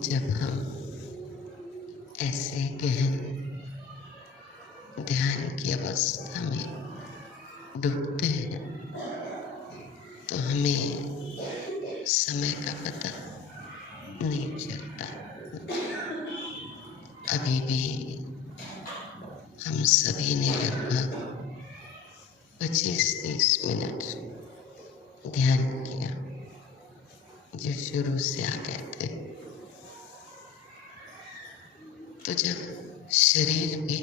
जब हम ऐसे गहन ध्यान की अवस्था में डूबते हैं तो हमें समय का पता नहीं चलता। अभी भी हम सभी ने लगभग 25-30 मिनट ध्यान किया जो शुरू से आ गए थे। तो जब शरीर भी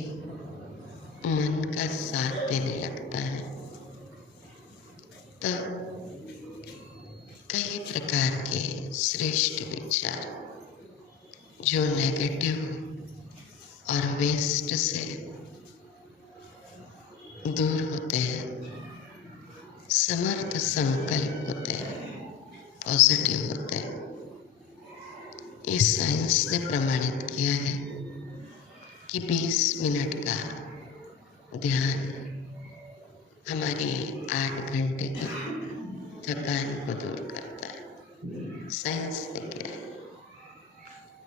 मन का साथ देने लगता है तब कई प्रकार के श्रेष्ठ विचार जो नेगेटिव और वेस्ट से दूर होते हैं, समर्थ संकल्प होते हैं, पॉजिटिव होते हैं। इस साइंस ने प्रमाणित किया है कि 20 मिनट का ध्यान हमारी 8 घंटे की थकान को दूर करता है। साइंस ने किया है।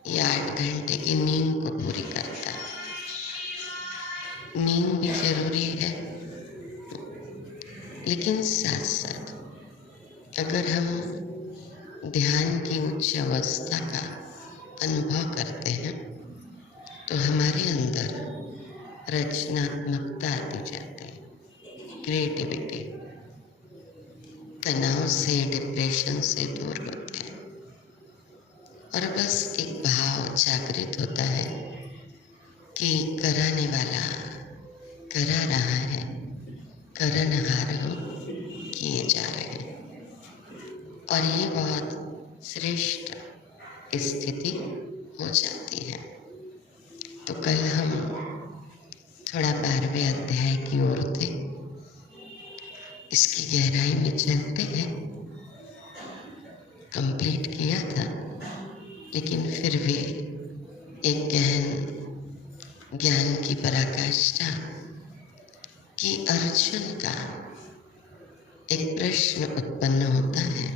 ये 8 घंटे की नींद को पूरी करता है। नींद भी जरूरी है, लेकिन साथ साथ अगर हम ध्यान की उच्च अवस्था का अनुभव करते हैं तो हमारे अंदर रचनात्मकता आती जाती है, क्रिएटिविटी, तनाव से, डिप्रेशन से दूर होते हैं और बस एक भाव जागृत होता है कि कराने वाला करा रहा है, करनहार हम किए जा रहे हैं। और ये बहुत श्रेष्ठ स्थिति हो जाती है। तो कल हम थोड़ा 12वें अध्याय की ओर थे, इसकी गहराई में चलते हैं। कंप्लीट किया था, लेकिन फिर भी एक गहन ज्ञान की पराकाष्ठा कि अर्जुन का एक प्रश्न उत्पन्न होता है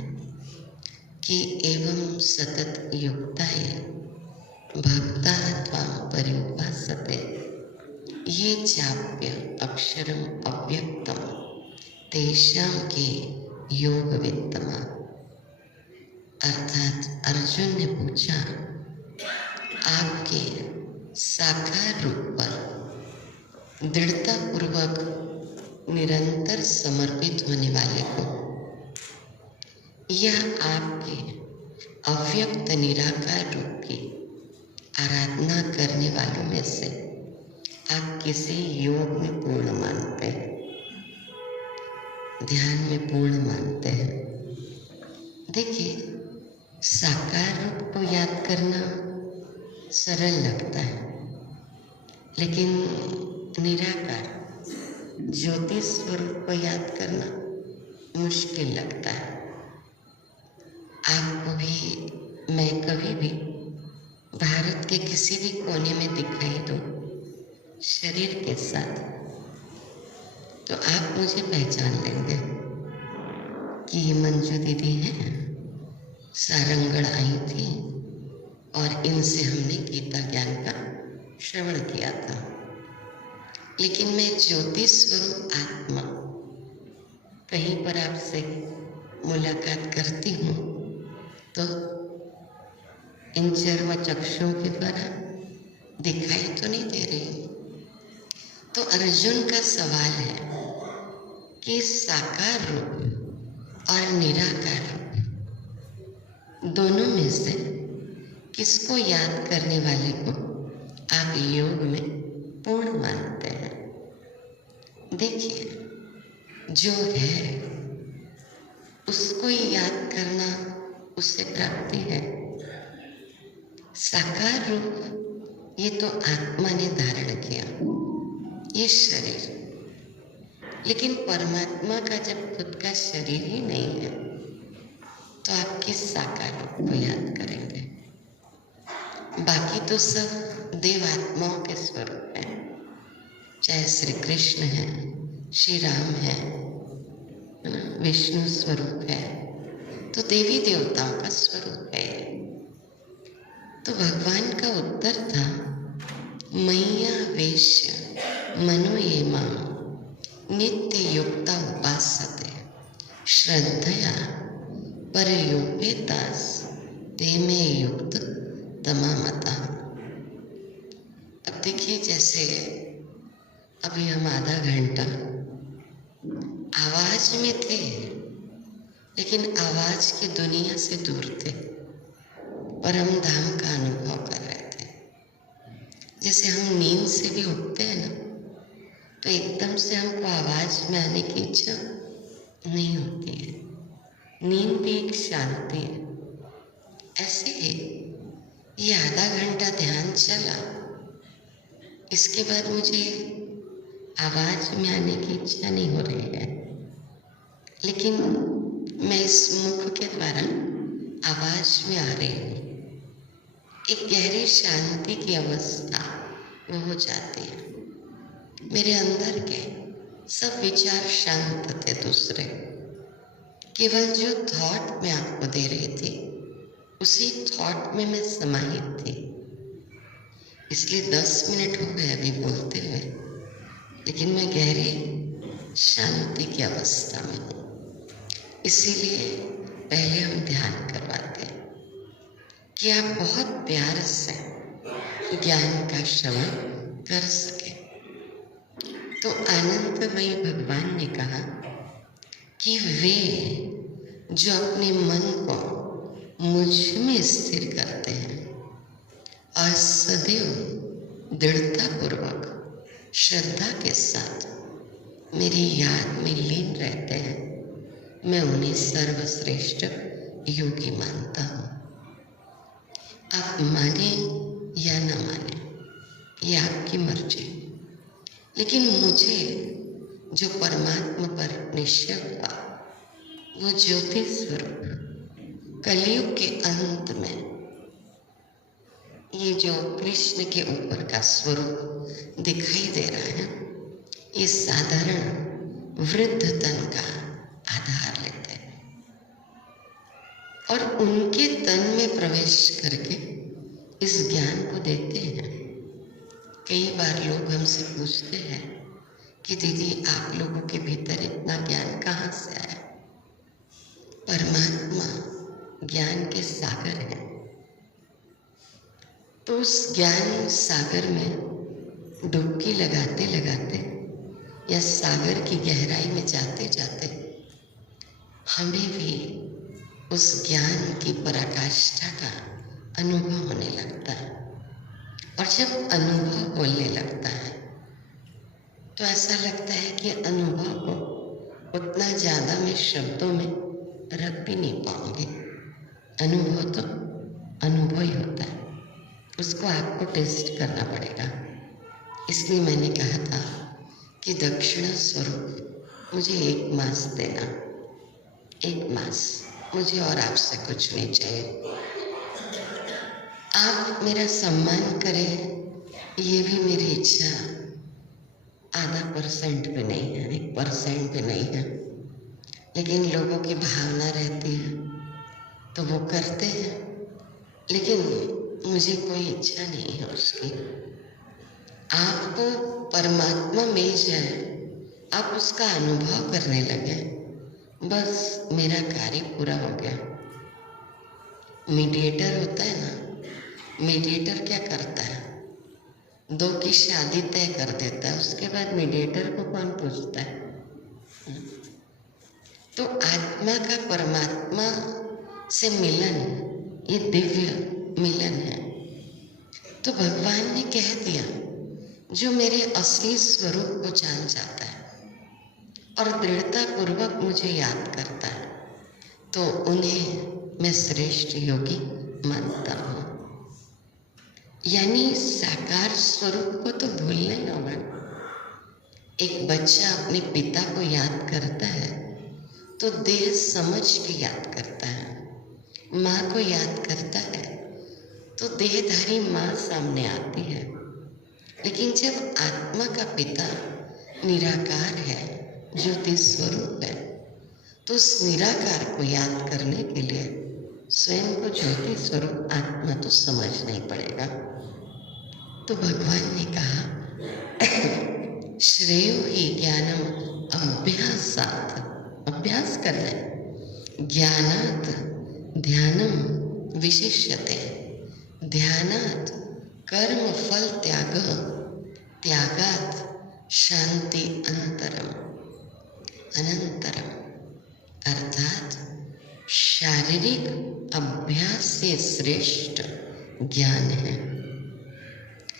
कि एवं सतत युक्ताय भक्ता त्वां पर्युपासते ये चाप्य अक्षरम अव्यक्तम तेषां के योग वित्तमा। अर्थात अर्जुन ने पूछा, आपके साकार रूप पर दृढ़ता पूर्वक निरंतर समर्पित होने वाले को या आपके अव्यक्त निराकार रूप की आराधना करने वालों में से आप किसे योग में पूर्ण मानते हैं, ध्यान में पूर्ण मानते हैं? देखिए, साकार रूप को याद करना सरल लगता है, लेकिन निराकार ज्योति स्वरूप को याद करना मुश्किल लगता है। आपको भी, मैं कभी भी भारत के किसी भी कोने में दिखाई दूं शरीर के साथ, तो आप मुझे पहचान लेंगे कि ये मंजू दीदी हैं, सारंगढ़ आई थी और इनसे हमने गीता ज्ञान का श्रवण किया था। लेकिन मैं ज्योति स्वरूप आत्मा कहीं पर आपसे मुलाकात करती हूँ तो इन चर्म चक्षुओं के द्वारा दिखाई तो नहीं दे रही। तो अर्जुन का सवाल है कि साकार रूप और निराकार रूप दोनों में से किसको याद करने वाले को आप योग में पूर्ण मानते हैं? देखिए, जो है उसको ही याद करना, उससे प्राप्ति है। साकार रूप ये तो आत्मा ने धारण किया, ये शरीर, लेकिन परमात्मा का जब खुद का शरीर ही नहीं है तो आप किस साकार रूप को याद करेंगे? बाकी तो सब देवात्माओं के स्वरूप हैं, चाहे श्री कृष्ण है, श्री राम है ना, विष्णु स्वरूप है, तो देवी देवताओं का स्वरूप है। तो भगवान का उत्तर था, मैया वेश्य मनो ये मां नित्य युक्ता उपासते श्रद्धया परयोपेतास ते में युक्त तमामता। अब देखिए, जैसे अभी हम आधा घंटा आवाज में थे, लेकिन आवाज की दुनिया से दूर थे, परम धाम का अनुभव कर रहे थे। जैसे हम नींद से भी उठते हैं ना, तो एकदम से हमको आवाज में आने की इच्छा नहीं होती है। नींद भी एक शांति है। ऐसे ही ये आधा घंटा ध्यान चला, इसके बाद मुझे आवाज में आने की इच्छा नहीं हो रही है, लेकिन मैं इस मुख के द्वारा आवाज में आ रही हूँ। एक गहरी शांति की अवस्था वो हो जाती है। मेरे अंदर के सब विचार शांत थे, दूसरे केवल जो थॉट मैं आपको दे रही थी उसी थॉट में मैं समाहित थी। इसलिए 10 मिनट हो गए अभी बोलते हुए, लेकिन मैं गहरी शांति की अवस्था में हूँ। इसीलिए पहले हम ध्यान करवाते हैं कि आप बहुत प्यार से ज्ञान का श्रवण कर सके। तो आनंदमयी भगवान ने कहा कि वे जो अपने मन को मुझ में स्थिर करते हैं और सदैव दृढ़तापूर्वक श्रद्धा के साथ मेरी याद में लीन रहते हैं, मैं उन्हें सर्वश्रेष्ठ योगी मानता हूँ। आप माने या न माने, ये आपकी मर्जी, लेकिन मुझे जो परमात्मा पर निश्चय हुआ, वो ज्योति स्वरूप कलयुग के अंत में ये जो कृष्ण के ऊपर का स्वरूप दिखाई दे रहा है, ये साधारण वृद्ध तन का आधार लेते हैं और उनके तन में प्रवेश करके इस ज्ञान को देते हैं। कई बार लोग हमसे पूछते हैं कि दीदी, आप लोगों के भीतर इतना ज्ञान कहाँ से आया? परमात्मा ज्ञान के सागर हैं, तो उस ज्ञान सागर में डुबकी लगाते लगाते या सागर की गहराई में जाते जाते हमें भी उस ज्ञान की पराकाष्ठा का अनुभव होने लगता है। और जब अनुभव होने लगता है तो ऐसा लगता है कि अनुभव को उतना ज़्यादा मैं शब्दों में रख भी नहीं पाऊंगी। अनुभव तो अनुभव ही होता है, उसको आपको टेस्ट करना पड़ेगा। इसलिए मैंने कहा था कि दक्षिणा स्वरूप मुझे 1 मास देना, 1 मास, मुझे और आपसे कुछ नहीं चाहिए। आप मेरा सम्मान करें, ये भी मेरी इच्छा 0.5% भी नहीं है, 1% भी नहीं है, लेकिन लोगों की भावना रहती है तो वो करते हैं, लेकिन मुझे कोई इच्छा नहीं है उसकी। आपको परमात्मा मिल जाए, आप उसका अनुभव करने लगे, बस मेरा कार्य पूरा हो गया। मीडिएटर होता है ना, मीडिएटर क्या करता है? 2 की शादी तय कर देता है, उसके बाद मीडिएटर को कौन पूछता है? तो आत्मा का परमात्मा से मिलन, ये दिव्य मिलन है। तो भगवान ने कह दिया, जो मेरे असली स्वरूप को जान जाता है और दृढ़ता पूर्वक मुझे याद करता है, तो उन्हें मैं श्रेष्ठ योगी मानता हूँ। यानी साकार स्वरूप को तो भूलना ही होगा। एक बच्चा अपने पिता को याद करता है तो देह समझ के याद करता है, माँ को याद करता है तो देहधारी माँ सामने आती है। लेकिन जब आत्मा का पिता निराकार है, ज्योति स्वरूप है, तो उस निराकार को याद करने के लिए स्वयं को ज्योति स्वरूप आत्मा तो समझना ही पड़ेगा। तो भगवान ने कहा श्रेयो ही ज्ञानम अभ्यासात्, अभ्यास करना है। ज्ञानात् ध्यानम विशिष्यते, ध्यानात् कर्म फल त्याग, त्यागात् शांति अनंतरम, अनंतरम अर्थात शारीरिक अभ्यास से श्रेष्ठ ज्ञान है।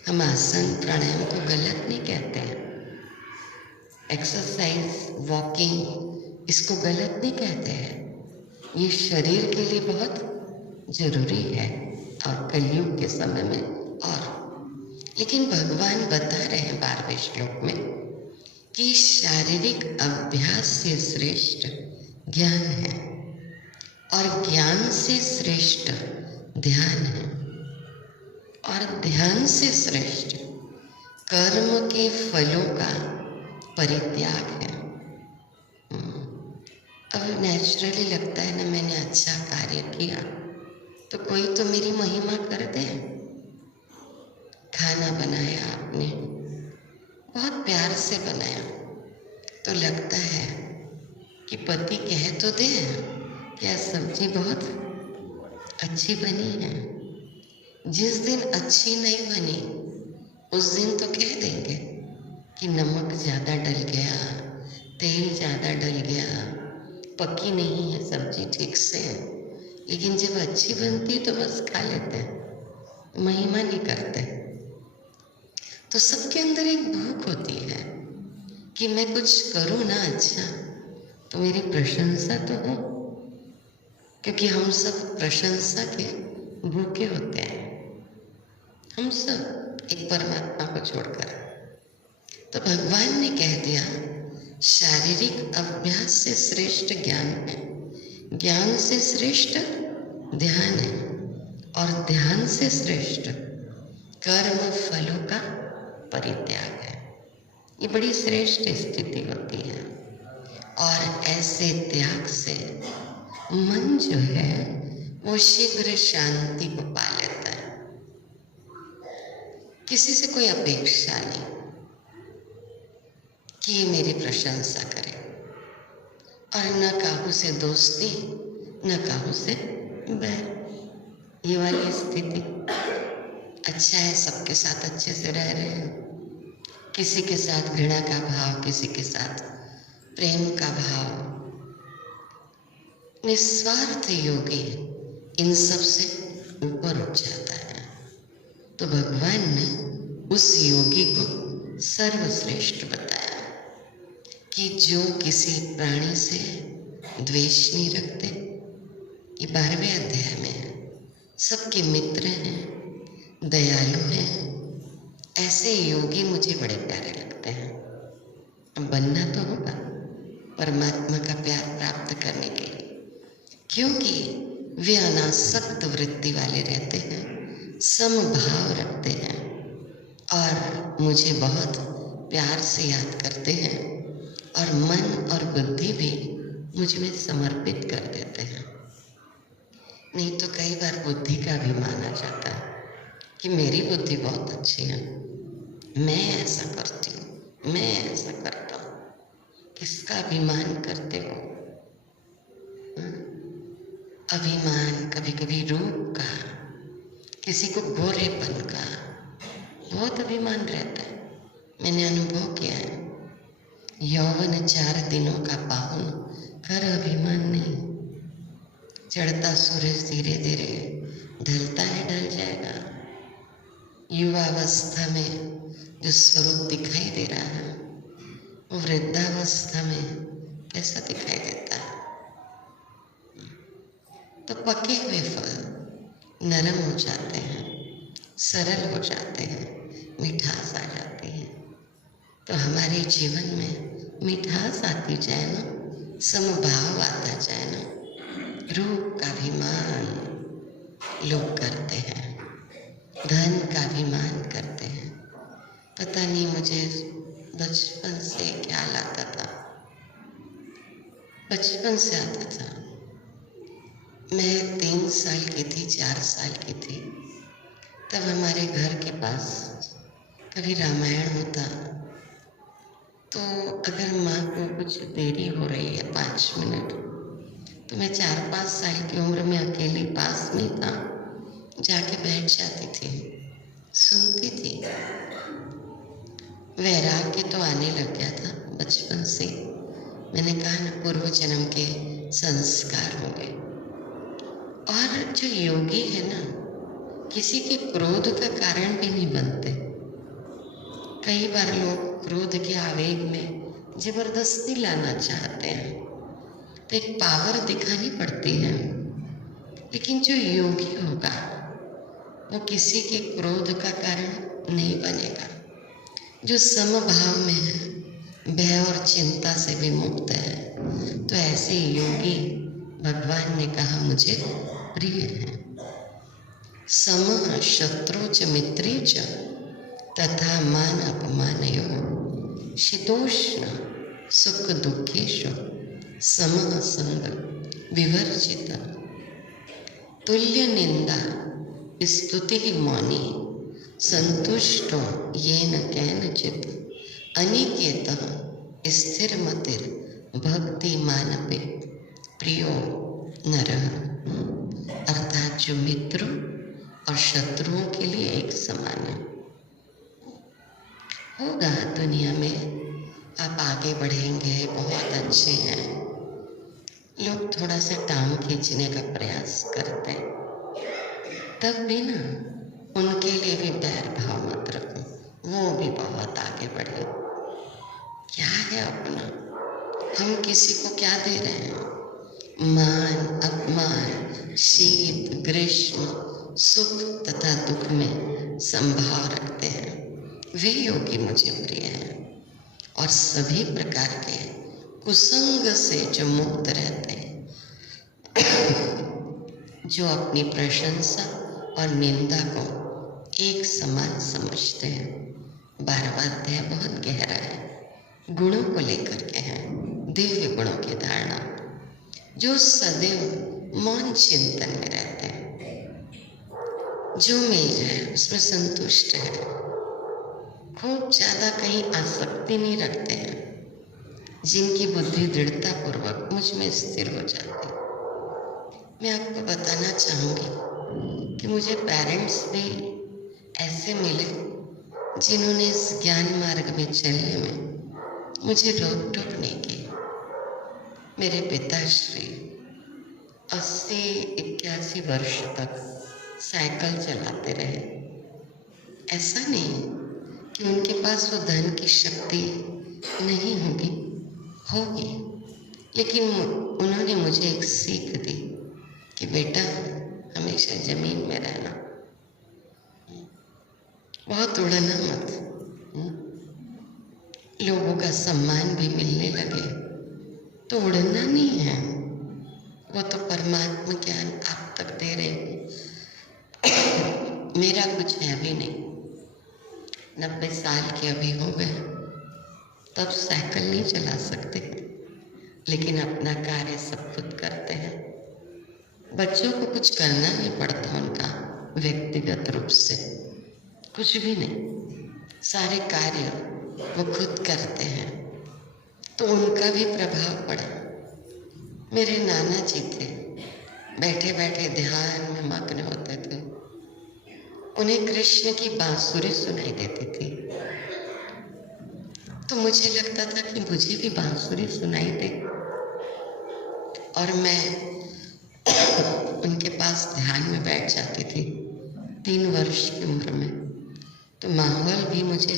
हम आसन प्राणायाम को गलत नहीं कहते हैं, एक्सरसाइज वॉकिंग इसको गलत नहीं कहते हैं। ये शरीर के लिए बहुत जरूरी है और कलयुग के समय में और, लेकिन भगवान बता रहे हैं 12वें श्लोक में कि शारीरिक अभ्यास से श्रेष्ठ ज्ञान है और ज्ञान से श्रेष्ठ ध्यान है और ध्यान से श्रेष्ठ कर्म के फलों का परित्याग है। अब नेचुरली लगता है ना, मैंने अच्छा कार्य किया तो कोई तो मेरी महिमा कर दे। खाना बनाया आपने, बहुत प्यार से बनाया, तो लगता है कि पति कह तो दे क्या सब्जी बहुत अच्छी बनी है। जिस दिन अच्छी नहीं बनी उस दिन तो कह देंगे कि नमक ज़्यादा डल गया, तेल ज़्यादा डल गया, पकी नहीं है सब्जी ठीक से। लेकिन जब अच्छी बनती है तो बस खा लेते हैं, महिमा नहीं करते। तो सबके अंदर एक भूख होती है कि मैं कुछ करूँ ना अच्छा तो मेरी प्रशंसा तो हो, क्योंकि हम सब प्रशंसा के भूखे होते हैं, हम सब एक परमात्मा को छोड़कर। तो भगवान ने कह दिया शारीरिक अभ्यास से श्रेष्ठ ज्ञान है, ज्ञान से श्रेष्ठ ध्यान है और ध्यान से श्रेष्ठ कर्म फलों का परित्याग है। ये बड़ी श्रेष्ठ स्थिति होती है और ऐसे त्याग से मन जो है वो शीघ्र शांति को पा लेता है। किसी से कोई अपेक्षा नहीं कि ये मेरी प्रशंसा करे और न काहू से दोस्ती न काहू से बैर। ये वाली स्थिति अच्छा है, सबके साथ अच्छे से रह रहे हैं, किसी के साथ घृणा का भाव, किसी के साथ प्रेम का भाव। निस्वार्थ योगी इन सब से ऊपर उठ जाता है। तो भगवान ने उस योगी को सर्वश्रेष्ठ बताया कि जो किसी प्राणी से द्वेष नहीं रखते। ये 12वें अध्याय में है। सबके मित्र हैं, दयालु हैं, ऐसे योगी मुझे बड़े प्यारे लगते हैं। अब बनना तो होगा परमात्मा का प्यार प्राप्त करने के लिए, क्योंकि वे अनासक्त वृत्ति वाले रहते हैं, समभाव रखते हैं और मुझे बहुत प्यार से याद करते हैं और मन और बुद्धि भी मुझ में समर्पित कर देते हैं। नहीं तो कई बार बुद्धि का अभिमान आ जाता है कि मेरी बुद्धि बहुत अच्छी है, मैं ऐसा करती हूँ, मैं ऐसा करता हूँ। किसका अभिमान करते हो? अभिमान कभी कभी रूप का, किसी को गोरेपन का बहुत अभिमान रहता है। मैंने अनुभव किया है। यौवन 4 दिनों का पाहुन कर अभिमान नहीं। चढ़ता सूरज धीरे धीरे ढलता है, ढल जाएगा। युवावस्था में जो स्वरूप दिखाई दे रहा है वो वृद्धावस्था में कैसा दिखाई देता है। तो पके हुए फल नरम हो जाते हैं, सरल हो जाते हैं, मिठास आ जाती है। तो हमारे जीवन में मिठास आती जाए ना, समभाव आता जाए ना। रूप का अभिमान लोग करते हैं, धन का अभिमान करते हैं। पता नहीं मुझे बचपन से क्या आता था, बचपन से आता था। मैं 3 साल की थी, 4 साल की थी, तब हमारे घर के पास कभी रामायण होता तो अगर माँ को कुछ देरी हो रही है 5 मिनट, तो मैं 4-5 साल की उम्र में अकेली पास में था, जाके बैठ जाती थी, सुनती थी। वैराग्य तो आने लग गया था बचपन से। मैंने कहा ना, पूर्व जन्म के संस्कार हो गए। और जो योगी है ना, किसी के क्रोध का कारण भी नहीं बनते। कई बार लोग क्रोध के आवेग में जबरदस्ती लाना चाहते हैं, तो एक पावर दिखानी पड़ती है। लेकिन जो योगी होगा वो किसी के क्रोध का कारण नहीं बनेगा। जो समभाव में है, भय और चिंता से भी मुक्त है, तो ऐसे योगी भगवान ने कहा मुझे प्रिय है। समः शत्रु च मित्रे च तथा मान अपमानयोः शीतोष्ण सुख दुखेषु समः संग विवर्जित तुल्य निंदा स्तुति मौनी संतुष्टो येन केनचित् अनिकेतः स्थिर मतिर भक्ति मानवे प्रियो नरः। अर्थात जो मित्रों और शत्रुओं के लिए एक समान है। होगा दुनिया में आप आगे बढ़ेंगे, बहुत अच्छे हैं, लोग थोड़ा सा टांग खींचने का प्रयास करते हैं, तब भी ना उनके लिए भी बैर भाव मत रखो, वो भी बहुत आगे बढ़े। क्या है अपना, हम किसी को क्या दे रहे हैं? मान अपमान, शीत ग्रीष्म, सुख तथा दुख में संभाव रखते हैं, वे योगी मुझे प्रिय हैं। और सभी प्रकार के कुसंग से जो मुक्त रहते हैं, जो अपनी प्रशंसा और निंदा को एक समान समझते हैं। 12वां अध्याय बहुत गहरा है, गुणों को लेकर के है, दिव्य गुणों की धारणा। जो सदैव मौन चिंतन में रहते हैं, जो मिल जाए उसमें संतुष्ट है, खूब ज़्यादा कहीं आसक्ति नहीं रखते हैं, जिनकी बुद्धि दृढ़ता पूर्वक मुझ में स्थिर हो जाती। मैं आपको बताना चाहूँगी कि मुझे पेरेंट्स भी ऐसे मिले जिन्होंने इस ज्ञान मार्ग में चलने में मुझे रोक टोक नहीं की। मेरे पिताश्री 80-81 वर्ष तक साइकिल चलाते रहे। ऐसा नहीं कि उनके पास वो धन की शक्ति नहीं होगी, लेकिन उन्होंने मुझे एक सीख दी कि बेटा हमेशा जमीन में रहना, बहुत उड़ना मत। लोगों का सम्मान भी मिलने लगे तो उड़ना नहीं है, वो तो परमात्मा ज्ञान आप तक दे रहे हैं। मेरा कुछ है भी नहीं, 90 साल के अभी हो गए, तब साइकिल नहीं चला सकते, लेकिन अपना कार्य सब खुद करते हैं। बच्चों को कुछ करना नहीं पड़ता उनका व्यक्तिगत रूप से, कुछ भी नहीं, सारे कार्य वो खुद करते हैं, तो उनका भी प्रभाव पड़ा। मेरे नाना जी थे, बैठे बैठे ध्यान में मग्न होते थे, उन्हें कृष्ण की बांसुरी सुनाई देती थी, तो मुझे लगता था कि मुझे भी बांसुरी सुनाई दे, और मैं उनके पास ध्यान में बैठ जाती थी 3 वर्ष की उम्र में। तो माहौल भी मुझे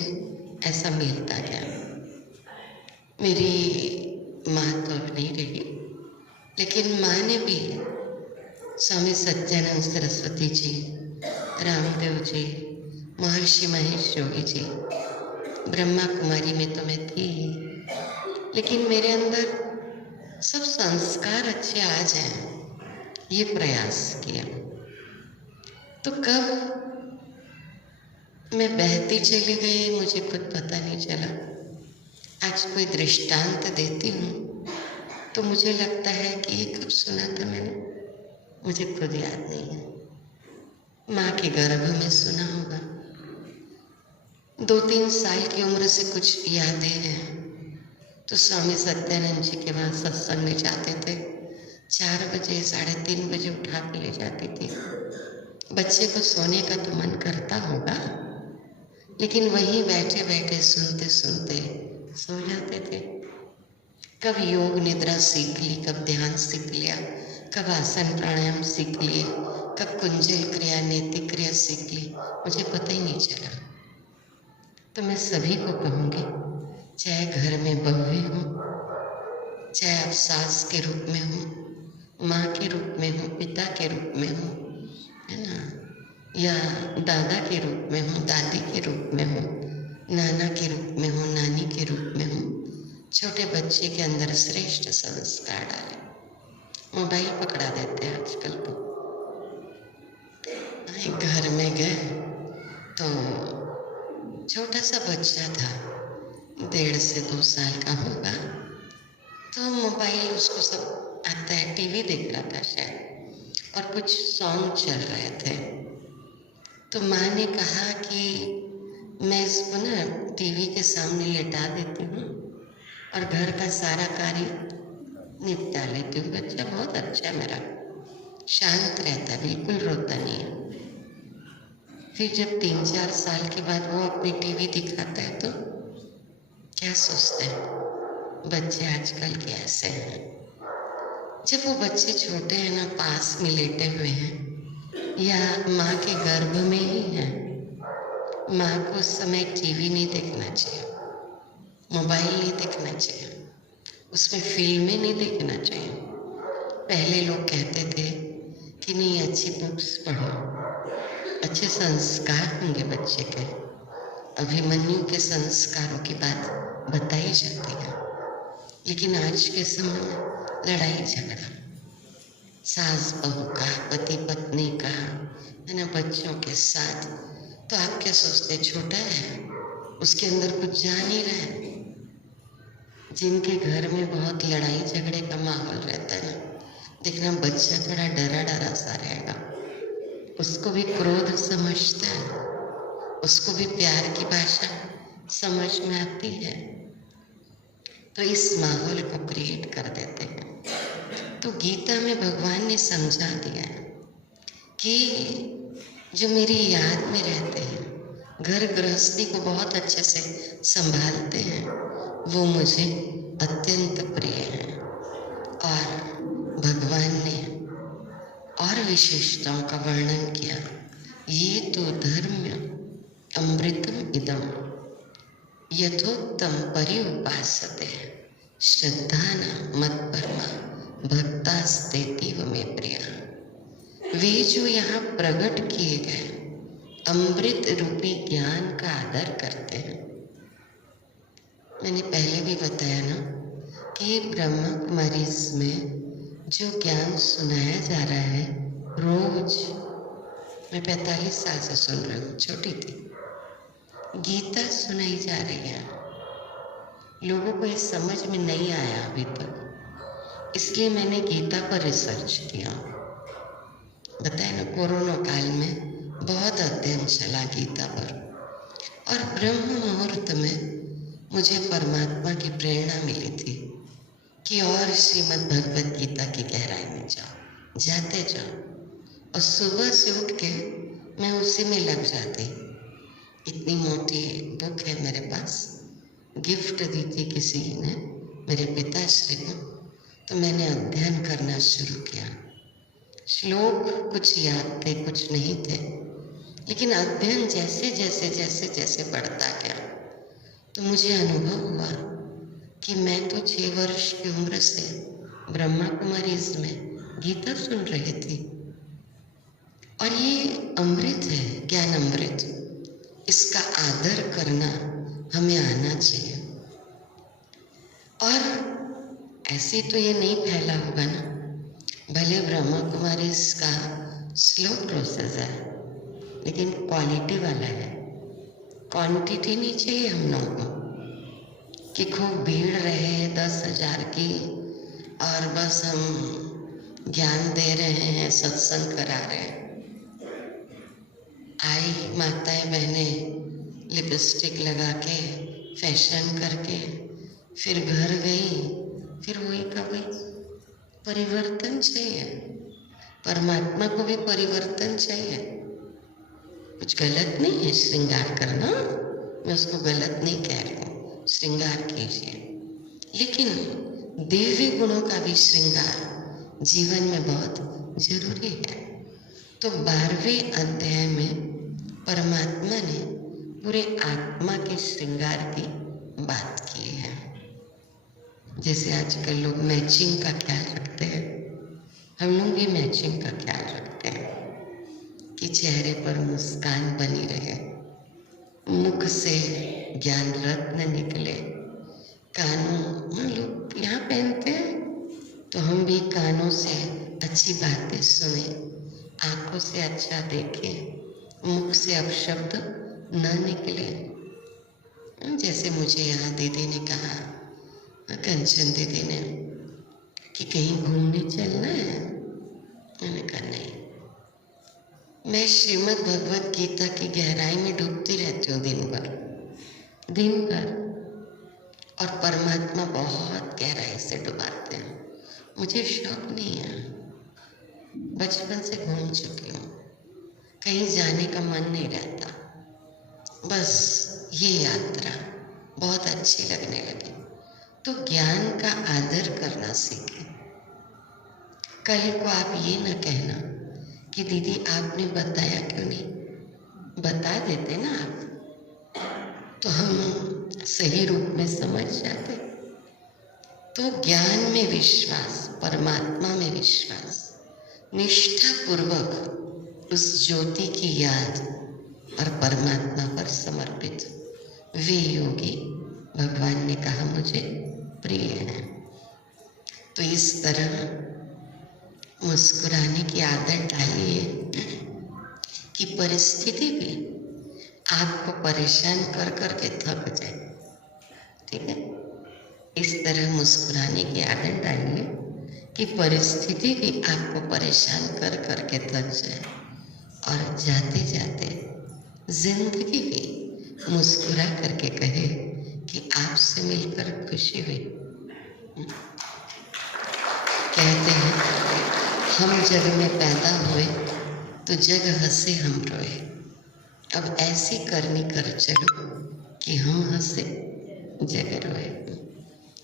ऐसा मिलता गया। मेरी माँ तो अब नहीं रही, लेकिन माँ ने भी स्वामी सच्चिदानंद सरस्वती जी, रामदेव जी, महर्षि महेश योगी जी, ब्रह्मा कुमारी में तो मैं थी, लेकिन मेरे अंदर सब संस्कार अच्छे आ जाएं, ये प्रयास किया। तो कब मैं बहती चली गई मुझे खुद पता नहीं चला। आज कोई दृष्टांत देती हूँ तो मुझे लगता है कि ये कब सुना था मैंने, मुझे खुद याद नहीं है। माँ के गर्भ में सुना होगा। 2-3 साल की उम्र से कुछ यादें हैं। तो स्वामी सत्यानंद जी के वहाँ सत्संग में जाते थे। 4 बजे 3:30 बजे उठा के ले जाती थी। बच्चे को सोने का तो मन करता होगा, लेकिन वहीं बैठे बैठे सुनते सुनते सो जाते थे। कब योग निद्रा सीख ली, कब ध्यान सीख लिया, कब आसन प्राणायाम सीख लिए, कब कुंजल क्रिया नैतिक क्रिया सीख ली, मुझे पता ही नहीं चला। तो मैं सभी को कहूँगी, चाहे घर में बहुएं हों, चाहे आप सास के रूप में हो, माँ के रूप में हो, पिता के रूप में हो, है ना, या दादा के रूप में हो, दादी के रूप में हो, नाना के रूप में हो, नानी के रूप में हो, छोटे बच्चे के अंदर श्रेष्ठ संस्कार डालें। मोबाइल पकड़ा देते हैं आजकल तो। एक घर में गए तो छोटा सा बच्चा था, 1.5 से 2 साल का होगा। तो मोबाइल उसको सब आता है, टीवी देख रहा था शायद, और कुछ सॉन्ग चल रहे थे। तो माँ ने कहा कि मैं इसको ना टीवी के सामने लेटा देती हूँ और घर का सारा कार्य निपटा लेती हूँ। बच्चा बहुत अच्छा है मेरा, शांत रहता है, बिल्कुल रोता नहीं है। फिर जब 3-4 साल के बाद वो अपनी टीवी दिखाता है तो क्या सोचते हैं बच्चे आजकल के ऐसे हैं। जब वो बच्चे छोटे हैं ना, पास में लेटे हुए हैं या माँ के गर्भ में ही हैं, माँ को उस समय टीवी नहीं देखना चाहिए, मोबाइल नहीं देखना चाहिए, उसमें फिल्में नहीं देखना चाहिए। पहले लोग कहते थे कि नहीं, अच्छी बुक्स पढ़ो, अच्छे संस्कार होंगे बच्चे के। अभिमन्यु के संस्कारों की बात बताई जाती है, लेकिन आज के समय में लड़ाई झगड़ा, सास बहू का, पति पत्नी का, है ना, बच्चों के साथ। तो आप क्या सोचते, छोटा है, उसके अंदर कुछ जा नहीं रहा है। जिनके घर में बहुत लड़ाई झगड़े का माहौल रहता है ना, देखना बच्चा थोड़ा डरा डरा सा रहेगा, उसको भी क्रोध समझता है, उसको भी प्यार की भाषा समझ में आती है। तो इस माहौल को क्रिएट कर देते हैं। तो गीता में भगवान ने समझा दिया है कि जो मेरी याद में रहते हैं, घर गृहस्थी को बहुत अच्छे से संभालते हैं, वो मुझे अत्यंत प्रिय हैं। और भगवान ने और विशेषताओं का वर्णन किया। ये तो धर्म अमृतम इदम यथोक्तम पर्युपासते श्रद्धाना मत्परमा भक्तास्तेतीव में प्रिया। वे जो यहाँ प्रकट किए गए अमृत रूपी ज्ञान का आदर करते हैं। मैंने पहले भी बताया ना कि ब्रह्मा कुमारी में जो ज्ञान सुनाया जा रहा है, रोज मैं 45 साल से सुन रही हूँ, छोटी थी, गीता सुनाई जा रही है। लोगों को ये समझ में नहीं आया अभी तक, इसलिए मैंने गीता पर रिसर्च किया। बताया ना, कोरोना काल में बहुत अध्ययन चला गीता पर, और ब्रह्म मुहूर्त में मुझे परमात्मा की प्रेरणा मिली थी कि और श्रीमद् भगवत गीता की गहराई में जाओ, जाते जाओ। और सुबह से उठ के मैं उसी में लग जाती। इतनी मोटी बुक है मेरे पास, गिफ्ट दी थी किसी ने, मेरे पिताश्री को। तो मैंने अध्ययन करना शुरू किया। श्लोक कुछ याद थे, कुछ नहीं थे, लेकिन अध्ययन जैसे जैसे जैसे जैसे बढ़ता गया तो मुझे अनुभव हुआ कि मैं तो 6 वर्ष की उम्र से ब्रह्मा कुमारी में गीता सुन रही थी। और ये अमृत है, ज्ञान अमृत, इसका आदर करना हमें आना चाहिए। और ऐसे तो ये नहीं फैला होगा ना, भले ब्रह्मा कुमारी का स्लो प्रोसेस है, लेकिन क्वालिटी वाला है। क्वांटिटी नहीं चाहिए हम लोगों को कि खूब भीड़ रहे 10,000 की और बस हम ज्ञान दे रहे हैं, सत्संग करा रहे हैं। आई माताएं बहनें लिपस्टिक लगा के, फैशन करके, फिर घर गई, फिर वही का वही। परिवर्तन चाहिए, परमात्मा को भी परिवर्तन चाहिए। कुछ गलत नहीं है श्रृंगार करना, मैं उसको गलत नहीं कह रही हूँ, श्रृंगार कीजिए, लेकिन दिव्य गुणों का भी श्रृंगार जीवन में बहुत जरूरी है। तो 12वें अध्याय में परमात्मा ने पूरे आत्मा के श्रृंगार की बात की है। जैसे आजकल लोग मैचिंग का ख्याल रखते हैं, हम लोग भी मैचिंग का ख्याल रखते हैं कि चेहरे पर मुस्कान बनी रहे, मुख से ज्ञान रत्न निकले, कानों हम लोग यहाँ पहनते हैं तो हम भी कानों से अच्छी बातें सुने, आंखों से अच्छा देखें, मुख से अपशब्द न निकले। जैसे मुझे यहाँ दीदी ने कहा, कंचन दीदी ने, कि कहीं घूमने चलना है। मैंने कहा नहीं, मैं श्रीमद् भगवत गीता की गहराई में डूबती रहती हूँ दिन भर, और परमात्मा बहुत गहराई से डुबाते हैं। मुझे शौक नहीं है, बचपन से घूम चुकी हूँ, कहीं जाने का मन नहीं रहता, बस ये यात्रा बहुत अच्छी लगने लगी। तो ज्ञान का आदर करना सीखें। कल को आप ये ना कहना कि दीदी आपने बताया क्यों नहीं, बता देते ना आप तो हम सही रूप में समझ जाते। तो ज्ञान में विश्वास, परमात्मा में विश्वास, निष्ठा पूर्वक उस ज्योति की याद और परमात्मा पर समर्पित वे योगी भगवान ने कहा मुझे प्रिय है। तो इस तरह मुस्कुराने की आदत डालिए कि परिस्थिति भी आपको परेशान कर करके थक जाए। ठीक है, इस तरह मुस्कुराने की आदत डालिए कि परिस्थिति भी आपको परेशान कर करके थक जाए, और जाते जाते जिंदगी भी मुस्कुरा करके कहे कि आपसे मिलकर खुशी हुई। कहते हैं हम जग में पैदा हुए तो जग हंसे हम रोए, अब ऐसी करनी कर चलो कि हम हंसे जग रोए।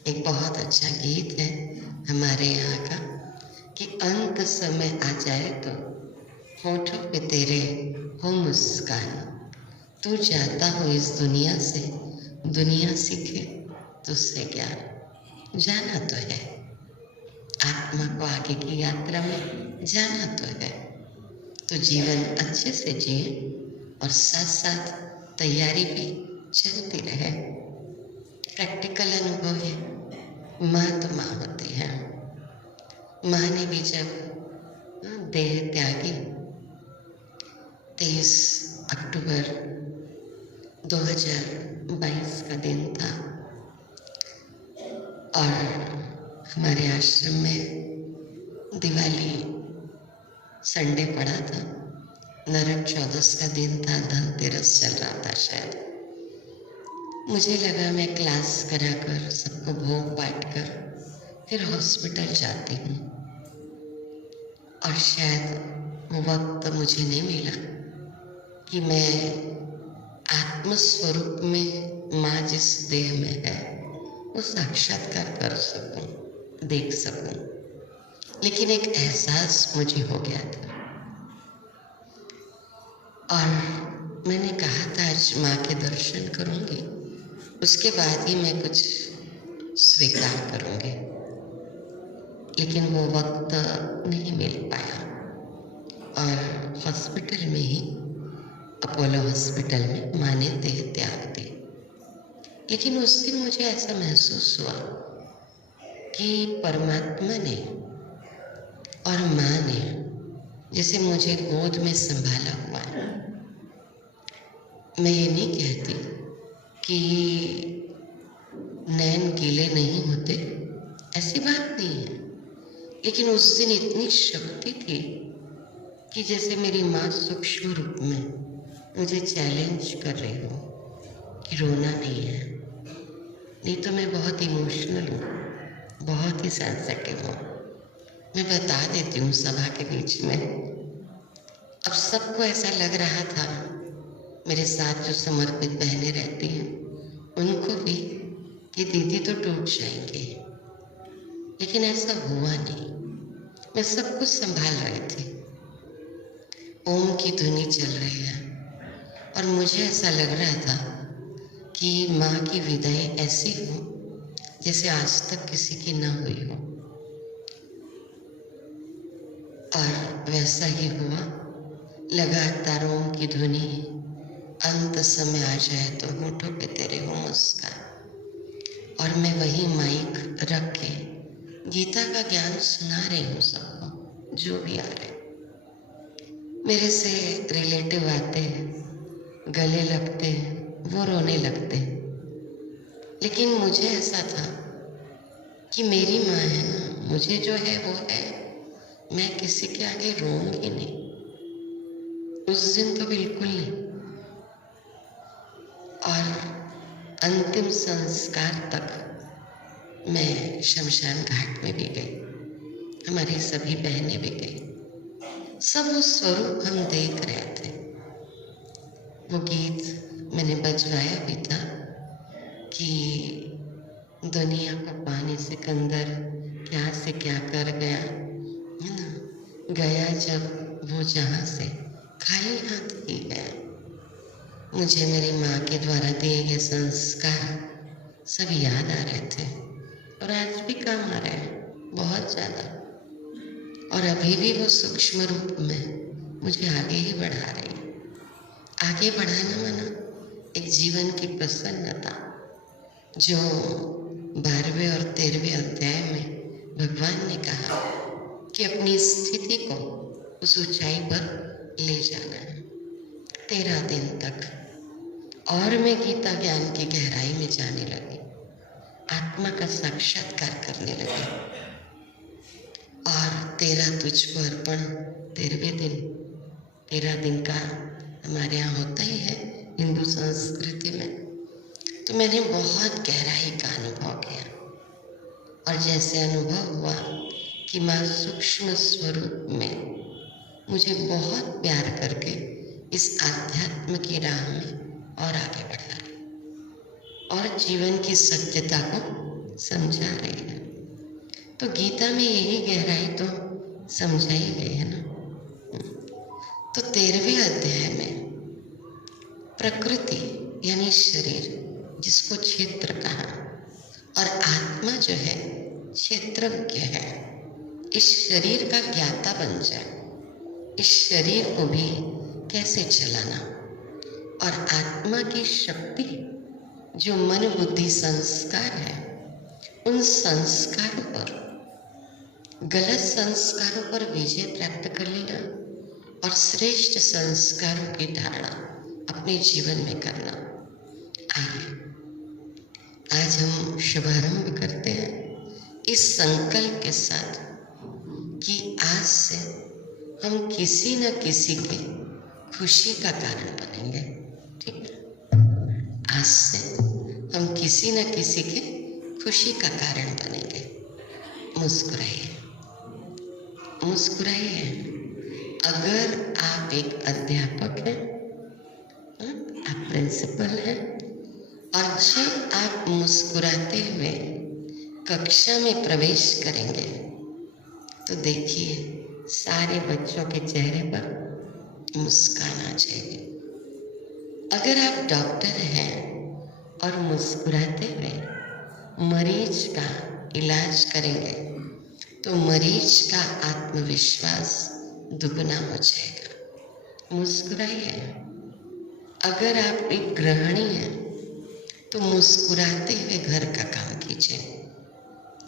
एक बहुत अच्छा गीत है हमारे यहाँ का कि अंत समय आ जाए तो होठों पे तेरे हो मुस्कान, तू जाता हो इस दुनिया से, दुनिया सीखे तुझसे ज्ञान। जाना तो है, आत्मा को आगे की यात्रा में जाना तो है, तो जीवन अच्छे से जिए और साथ साथ तैयारी भी चलती रहे। प्रैक्टिकल अनुभव है, माँ तो माँ होती है। माँ ने भी जब देह त्यागी 23 अक्टूबर 2022 का दिन था, और हमारे आश्रम में दिवाली संडे पड़ा था, नरक चौदस का दिन था, धनतेरस चल रहा था शायद। मुझे लगा मैं क्लास कराकर सबको भोग बांट कर फिर हॉस्पिटल जाती हूँ, और शायद वो वक्त मुझे नहीं मिला कि मैं आत्मस्वरूप में माँ जिस देह में है वो साक्षात्कार कर सकूं, देख सकूं। लेकिन एक एहसास मुझे हो गया था, और मैंने कहा था आज माँ के दर्शन करूंगी, उसके बाद ही मैं कुछ स्वीकार करूंगी। लेकिन वो वक्त नहीं मिल पाया, और हॉस्पिटल में ही, अपोलो हॉस्पिटल में माँ ने देह त्याग दी। लेकिन उस दिन मुझे ऐसा महसूस हुआ कि परमात्मा ने और माँ ने जैसे मुझे गोद में संभाला हुआ है। मैं ये नहीं कहती कि नैन गीले नहीं होते, ऐसी बात नहीं है, लेकिन उस दिन इतनी शक्ति थी कि जैसे मेरी माँ सूक्ष्म रूप में मुझे चैलेंज कर रही हो कि रोना नहीं है। नहीं तो मैं बहुत इमोशनल हूँ, बहुत ही सेंसिटिव हूँ। मैं बता देती हूँ सभा के बीच में। अब सबको ऐसा लग रहा था, मेरे साथ जो समर्पित बहनें रहती हैं उनको भी, कि दीदी तो टूट जाएंगे, लेकिन ऐसा हुआ नहीं। मैं सब कुछ संभाल रही थी। ओम की धुनी चल रही है और मुझे ऐसा लग रहा था कि माँ की विदाई ऐसी हो जैसे आज तक किसी की न हुई हो, और वैसा ही हुआ। लगातार ओम की धुनी, अंत समय आ जाए तो होठों पे तेरे हो मुस्कान, और मैं वही माइक रख के गीता का ज्ञान सुना रही हूँ सबको, जो भी आ रहे। मेरे से रिलेटिव आते, गले लगते, वो रोने लगते, लेकिन मुझे ऐसा था कि मेरी माँ है ना, मुझे जो है वो है, मैं किसी के आगे रोऊंगी नहीं। उस दिन तो बिल्कुल नहीं। और अंतिम संस्कार तक मैं शमशान घाट में भी गई, हमारी सभी बहनें भी गई। सब वो स्वरूप हम देख रहे थे। वो गीत मैंने बजवाया भी था कि दुनिया को पाने सिकंदर क्या से क्या कर गया, है ना। गया जब वो जहाँ से खाली हाथ ही गया। मुझे मेरी माँ के द्वारा दिए गए संस्कार सब याद आ रहे थे और आज भी काम आ रहे हैं बहुत ज़्यादा। और अभी भी वो सूक्ष्म रूप में मुझे आगे ही बढ़ा रही है। आगे बढ़ाना माना एक जीवन की प्रसन्नता, जो 12वें और 13वें अध्याय में भगवान ने कहा कि अपनी स्थिति को उस ऊंचाई पर ले जाना है 13 दिन तक। और मैं गीता ज्ञान की गहराई में जाने लगी, आत्मा का साक्षात्कार करने लगी। और 13 तुझको अर्पण 13वें दिन, 13 दिन का हमारे यहाँ होता ही है हिंदू संस्कृति में। तो मैंने बहुत गहराई का अनुभव किया, और जैसे अनुभव हुआ कि माँ सूक्ष्म स्वरूप में मुझे बहुत प्यार करके इस आध्यात्म की राह में और आगे बढ़ा रही और जीवन की सत्यता को समझा रही है। तो गीता में यही गहराई तो समझाई गई है ना। तो 13वें अध्याय में प्रकृति यानी शरीर, जिसको क्षेत्र कहा, और आत्मा जो है क्षेत्रज्ञ है, इस शरीर का ज्ञाता बन जाए, इस शरीर को भी कैसे चलाना, और आत्मा की शक्ति जो मन बुद्धि संस्कार है, उन संस्कारों पर, गलत संस्कारों पर विजय प्राप्त कर लेना और श्रेष्ठ संस्कारों की धारणा अपने जीवन में करना। आइए आज हम शुभारंभ करते हैं इस संकल्प के साथ कि आज से हम किसी न किसी के खुशी का कारण बनेंगे। ठीक है, आज से हम किसी न किसी के खुशी का कारण बनेंगे। मुस्कुराइए, मुस्कुराइए। अगर आप एक अध्यापक हैं, आप प्रिंसिपल हैं, और जब आप मुस्कुराते हुए कक्षा में प्रवेश करेंगे तो देखिए सारे बच्चों के चेहरे पर मुस्कान आ जाएगी। अगर आप डॉक्टर हैं और मुस्कुराते हुए मरीज का इलाज करेंगे तो मरीज का आत्मविश्वास दुगना हो जाएगा। मुस्कुराइए। अगर आप एक गृहिणी हैं तो मुस्कुराते हुए घर का काम कीजिए।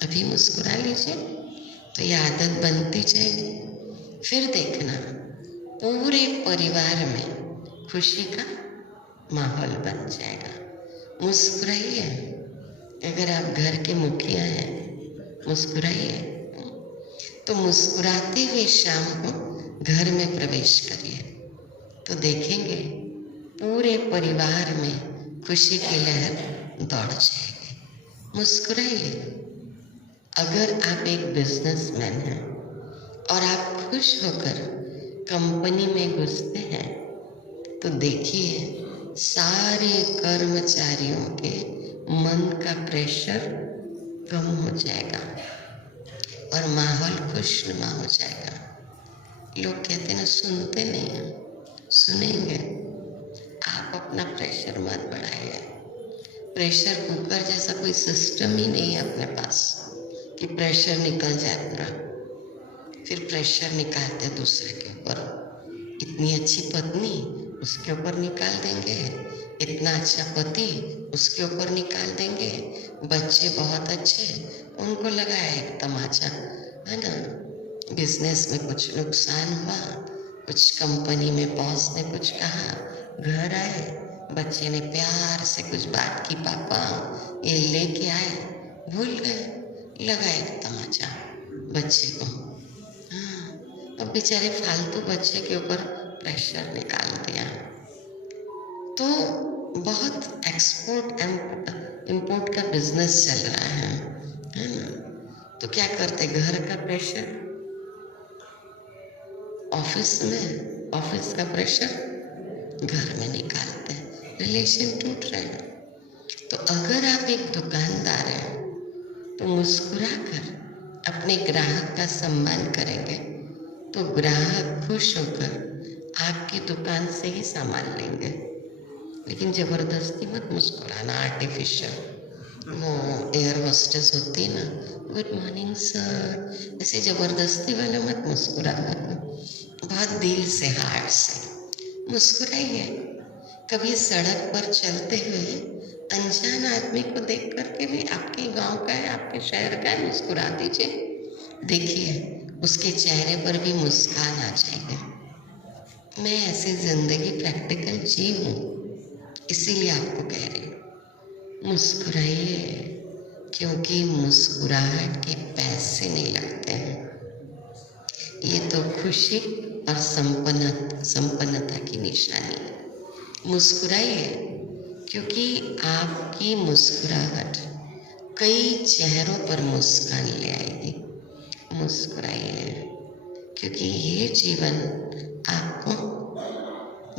अभी मुस्कुरा लीजिए तो ये आदत बनती जाएगी। फिर देखना पूरे परिवार में खुशी का माहौल बन जाएगा। मुस्कुराइए। अगर आप घर के मुखिया हैं, मुस्कुराइए। तो मुस्कुराते हुए शाम को घर में प्रवेश करिए तो देखेंगे पूरे परिवार में खुशी की लहर दौड़ जाएगी। मुस्कुराइए। अगर आप एक बिजनेसमैन हैं और आप खुश होकर कंपनी में घुसते हैं तो देखिए सारे कर्मचारियों के मन का प्रेशर कम हो जाएगा और माहौल खुशनुमा हो जाएगा। लोग कहते हैं ना, सुनते नहीं हैं, सुनेंगे। आप अपना प्रेशर मत बढ़ाइए। प्रेशर कुकर जैसा कोई सिस्टम ही नहीं है अपने पास कि प्रेशर निकल जाए पूरा, फिर प्रेशर निकालते दूसरे के ऊपर। इतनी अच्छी पत्नी उसके ऊपर निकाल देंगे, इतना अच्छा पति उसके ऊपर निकाल देंगे, बच्चे बहुत अच्छे, उनको लगाया एक तमाचा, है ना। बिजनेस में कुछ नुकसान हुआ, कुछ कंपनी में बॉस ने कुछ कहा, घर आए, बच्चे ने प्यार से कुछ बात की, पापा ये लेके आए, भूल गए, लगा एक तमाचा बच्चे को। हाँ, अब बेचारे फालतू बच्चे के ऊपर प्रेशर निकाल दिया। तो बहुत एक्सपोर्ट इम्पोर्ट का बिजनेस चल रहा है ना। तो क्या करते, घर का प्रेशर ऑफिस में, ऑफिस का प्रेशर घर में निकालते हैं, रिलेशन टूट रहे हैं। तो अगर आप एक दुकानदार हैं तो मुस्कुरा कर अपने ग्राहक का सम्मान करेंगे तो ग्राहक खुश होकर आपकी दुकान से ही सामान लेंगे। लेकिन ज़बरदस्ती मत मुस्कुराना, आर्टिफिशियल। वो एयर होस्टेस होती है ना, गुड मॉर्निंग सर, ऐसे ज़बरदस्ती वाला मत मुस्कुराना, बहुत दिल से, हार्ट से मुस्कुराइए। कभी सड़क पर चलते हुए अनजान आदमी को देख करके भी, आपके गांव का है, आपके शहर का है, मुस्कुरा दीजिए। देखिए उसके चेहरे पर भी मुस्कान आ जाएगी। मैं ऐसी जिंदगी प्रैक्टिकल जी हूँ, इसीलिए आपको कह रही हूँ, मुस्कुराइए, क्योंकि मुस्कुराहट के पैसे नहीं लगते हैं। ये तो खुशी और संपन्नता की निशानी है। मुस्कुराइए, क्योंकि आपकी मुस्कुराहट कई चेहरों पर मुस्कान ले आएगी। मुस्कुराइए, क्योंकि ये जीवन आपको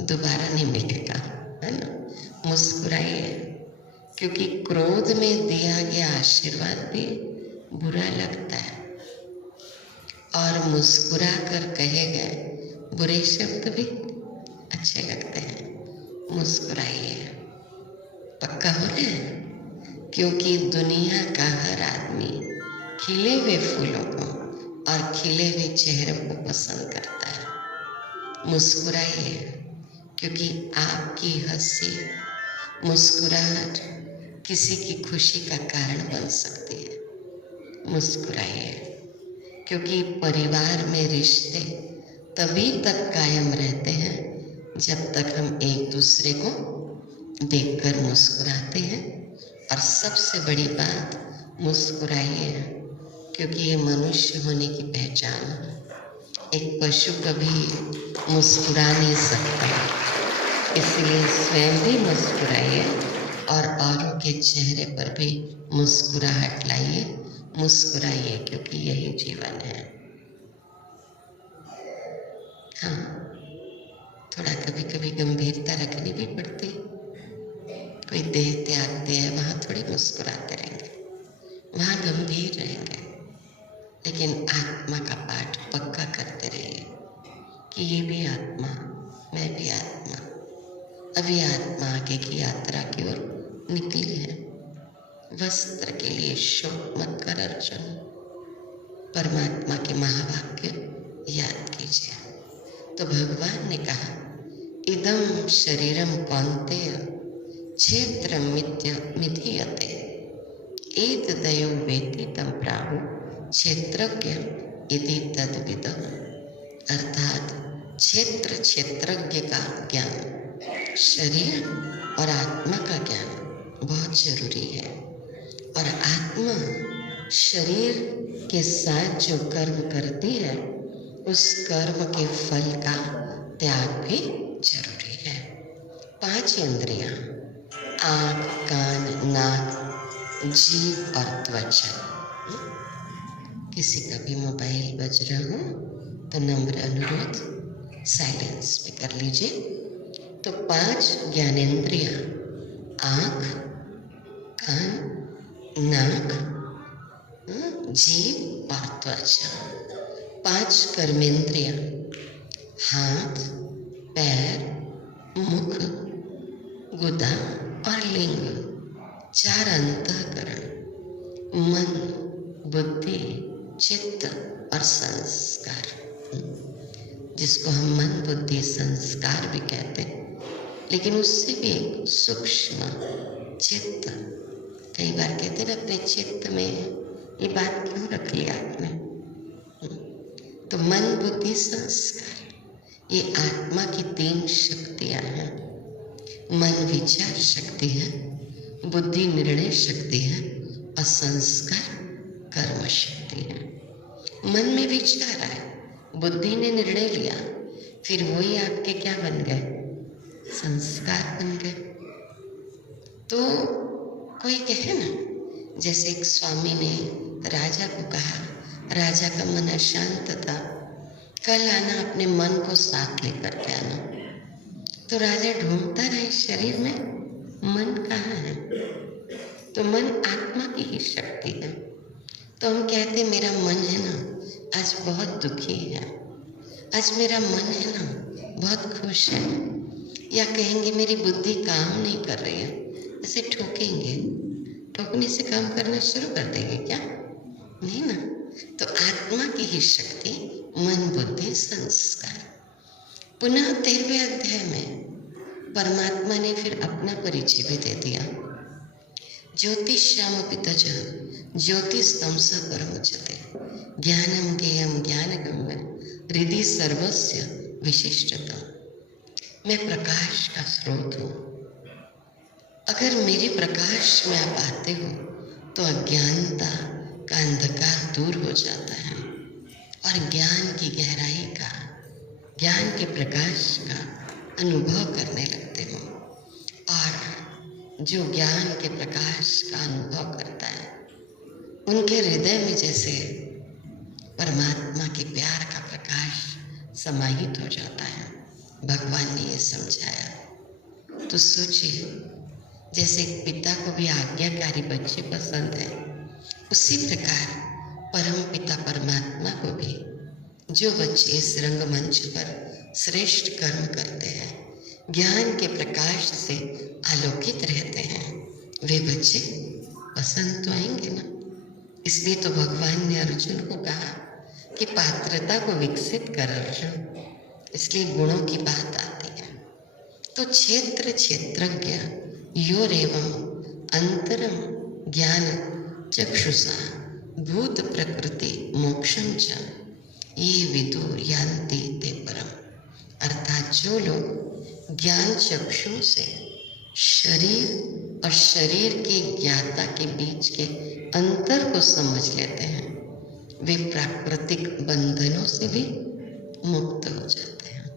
दोबारा नहीं मिलेगा, है ना। मुस्कुराइए, क्योंकि क्रोध में दिया गया आशीर्वाद भी बुरा लगता है और मुस्कुरा कर कहे गए बुरे शब्द भी अच्छे लगते हैं। मुस्कुराइए, पक्का हो रहा है, क्योंकि दुनिया का हर आदमी खिले हुए फूलों को और खिले हुए चेहरों को पसंद करता है। मुस्कुराइए, क्योंकि आपकी हंसी, मुस्कुराहट किसी की खुशी का कारण बन सकती है। मुस्कुराइए, क्योंकि परिवार में रिश्ते तभी तक कायम रहते हैं जब तक हम एक दूसरे को देखकर मुस्कुराते हैं। और सबसे बड़ी बात, मुस्कुराइए, क्योंकि ये मनुष्य होने की पहचान है। एक पशु कभी मुस्कुरा नहीं सकता, इसलिए स्वयं भी मुस्कुराइए और औरों के चेहरे पर भी मुस्कुराहट लाइए। मुस्कुराइए, क्योंकि यही जीवन है। हाँ, थोड़ा कभी कभी गंभीरता रखनी भी पड़ती। कोई देह त्यागते हैं, वहाँ थोड़ी मुस्कुराते रहेंगे, वहाँ गंभीर रहेंगे। लेकिन आत्मा का पाठ पक्का करते रहिए कि ये भी आत्मा, मैं भी आत्मा। अभी आत्मा आगे की यात्रा की ओर निकली है। वस्त्र के लिए शोक मत कर अर्जुन, परमात्मा के महावाक्य याद कीजिए। तो भगवान ने कहा, इदम शरीरम कौन्तेय क्षेत्र मिथ्यते एतदयो वेति तम प्राहु क्षेत्रज्ञ इति तद्विदः। अर्थात क्षेत्रज्ञ का ज्ञान, शरीर और आत्मा का ज्ञान बहुत जरूरी है। और आत्मा शरीर के साथ जो कर्म करती है उस कर्म के फल का त्याग भी जरूरी है। 5 इंद्रियां, आँख, कान, नाक, जीभ और त्वचा। किसी का भी मोबाइल बज रहा हो तो नम्र अनुरोध साइलेंस भी कर लीजिए। तो 5 ज्ञानेंद्रियां, आँख, कान, नाक, जीभ और त्वचा। 5 कर्मेंद्रियां, हाथ, पैर, मुख, गुदा और लिंग। 4 अंतःकरण, मन, बुद्धि, चित्त और संस्कार, जिसको हम मन, बुद्धि, संस्कार भी कहते हैं। लेकिन उससे भी एक सूक्ष्म चित्त। कई बार कहते हैं ना, अपने चित्त में ये बात क्यों रख लिया आपने? तो मन, बुद्धि, संस्कार, ये आत्मा की 3 शक्तियां हैं। मन विचार शक्ति है, बुद्धि निर्णय शक्ति है और संस्कार कर्म शक्ति है। मन में विचार आए, बुद्धि ने निर्णय लिया, फिर वही आपके क्या बन गए? संस्कार बन गए। तो कोई कहे ना, जैसे एक स्वामी ने राजा को कहा, राजा का मन अशांत था, कल आना, अपने मन को साथ लेकर के आना। तो राजा ढूंढता रहे शरीर में, मन कहाँ है? तो मन आत्मा की ही शक्ति है। तो हम कहते हैं मेरा मन है ना आज बहुत दुखी है, आज मेरा मन है ना बहुत खुश है, या कहेंगे मेरी बुद्धि काम नहीं कर रही है, ऐसे ठोकेंगे, ठोकने से काम करना शुरू कर देंगे क्या? नहीं ना। तो आत्मा की ही शक्ति मन, बुद्धि, संस्कार। पुनः 13वें अध्याय में परमात्मा ने फिर अपना परिचय भी दे दिया। ज्योतिष्याम पितज ज्योतिस्तमसः परमुच्यते ज्ञानम ज्ञेयम ज्ञानगम्यम हृदि सर्वस्य विशिष्टता। मैं प्रकाश का स्रोत हूँ। अगर मेरे प्रकाश में आप आते हो तो अज्ञानता का अंधकार दूर हो जाता है और ज्ञान की गहराई का, ज्ञान के प्रकाश का अनुभव करने लगते हो। और जो ज्ञान के प्रकाश का अनुभव करता है उनके हृदय में जैसे परमात्मा के प्यार का प्रकाश समाहित हो जाता है। भगवान ने ये समझाया। तो सोचिए, जैसे एक पिता को भी आज्ञाकारी बच्चे पसंद है, उसी प्रकार परम पिता परमात्मा को भी जो बच्चे इस रंगमंच पर श्रेष्ठ कर्म करते हैं, ज्ञान के प्रकाश से आलोकित रहते हैं, वे बच्चे पसंद तो आएंगे ना। इसलिए तो भगवान ने अर्जुन को कहा कि पात्रता को विकसित कर अर्जुन, इसलिए गुणों की बात आती है। तो क्षेत्र क्षेत्रज्ञ योरेवं अंतरम ज्ञान चक्षुषा भूत प्रकृति मोक्षम च ये विदुर यान्ति ते परम। अर्थात जो लोग ज्ञान चक्षु से शरीर और शरीर के ज्ञाता के बीच के अंतर को समझ लेते हैं, वे प्राकृतिक बंधनों से भी मुक्त हो जाते हैं।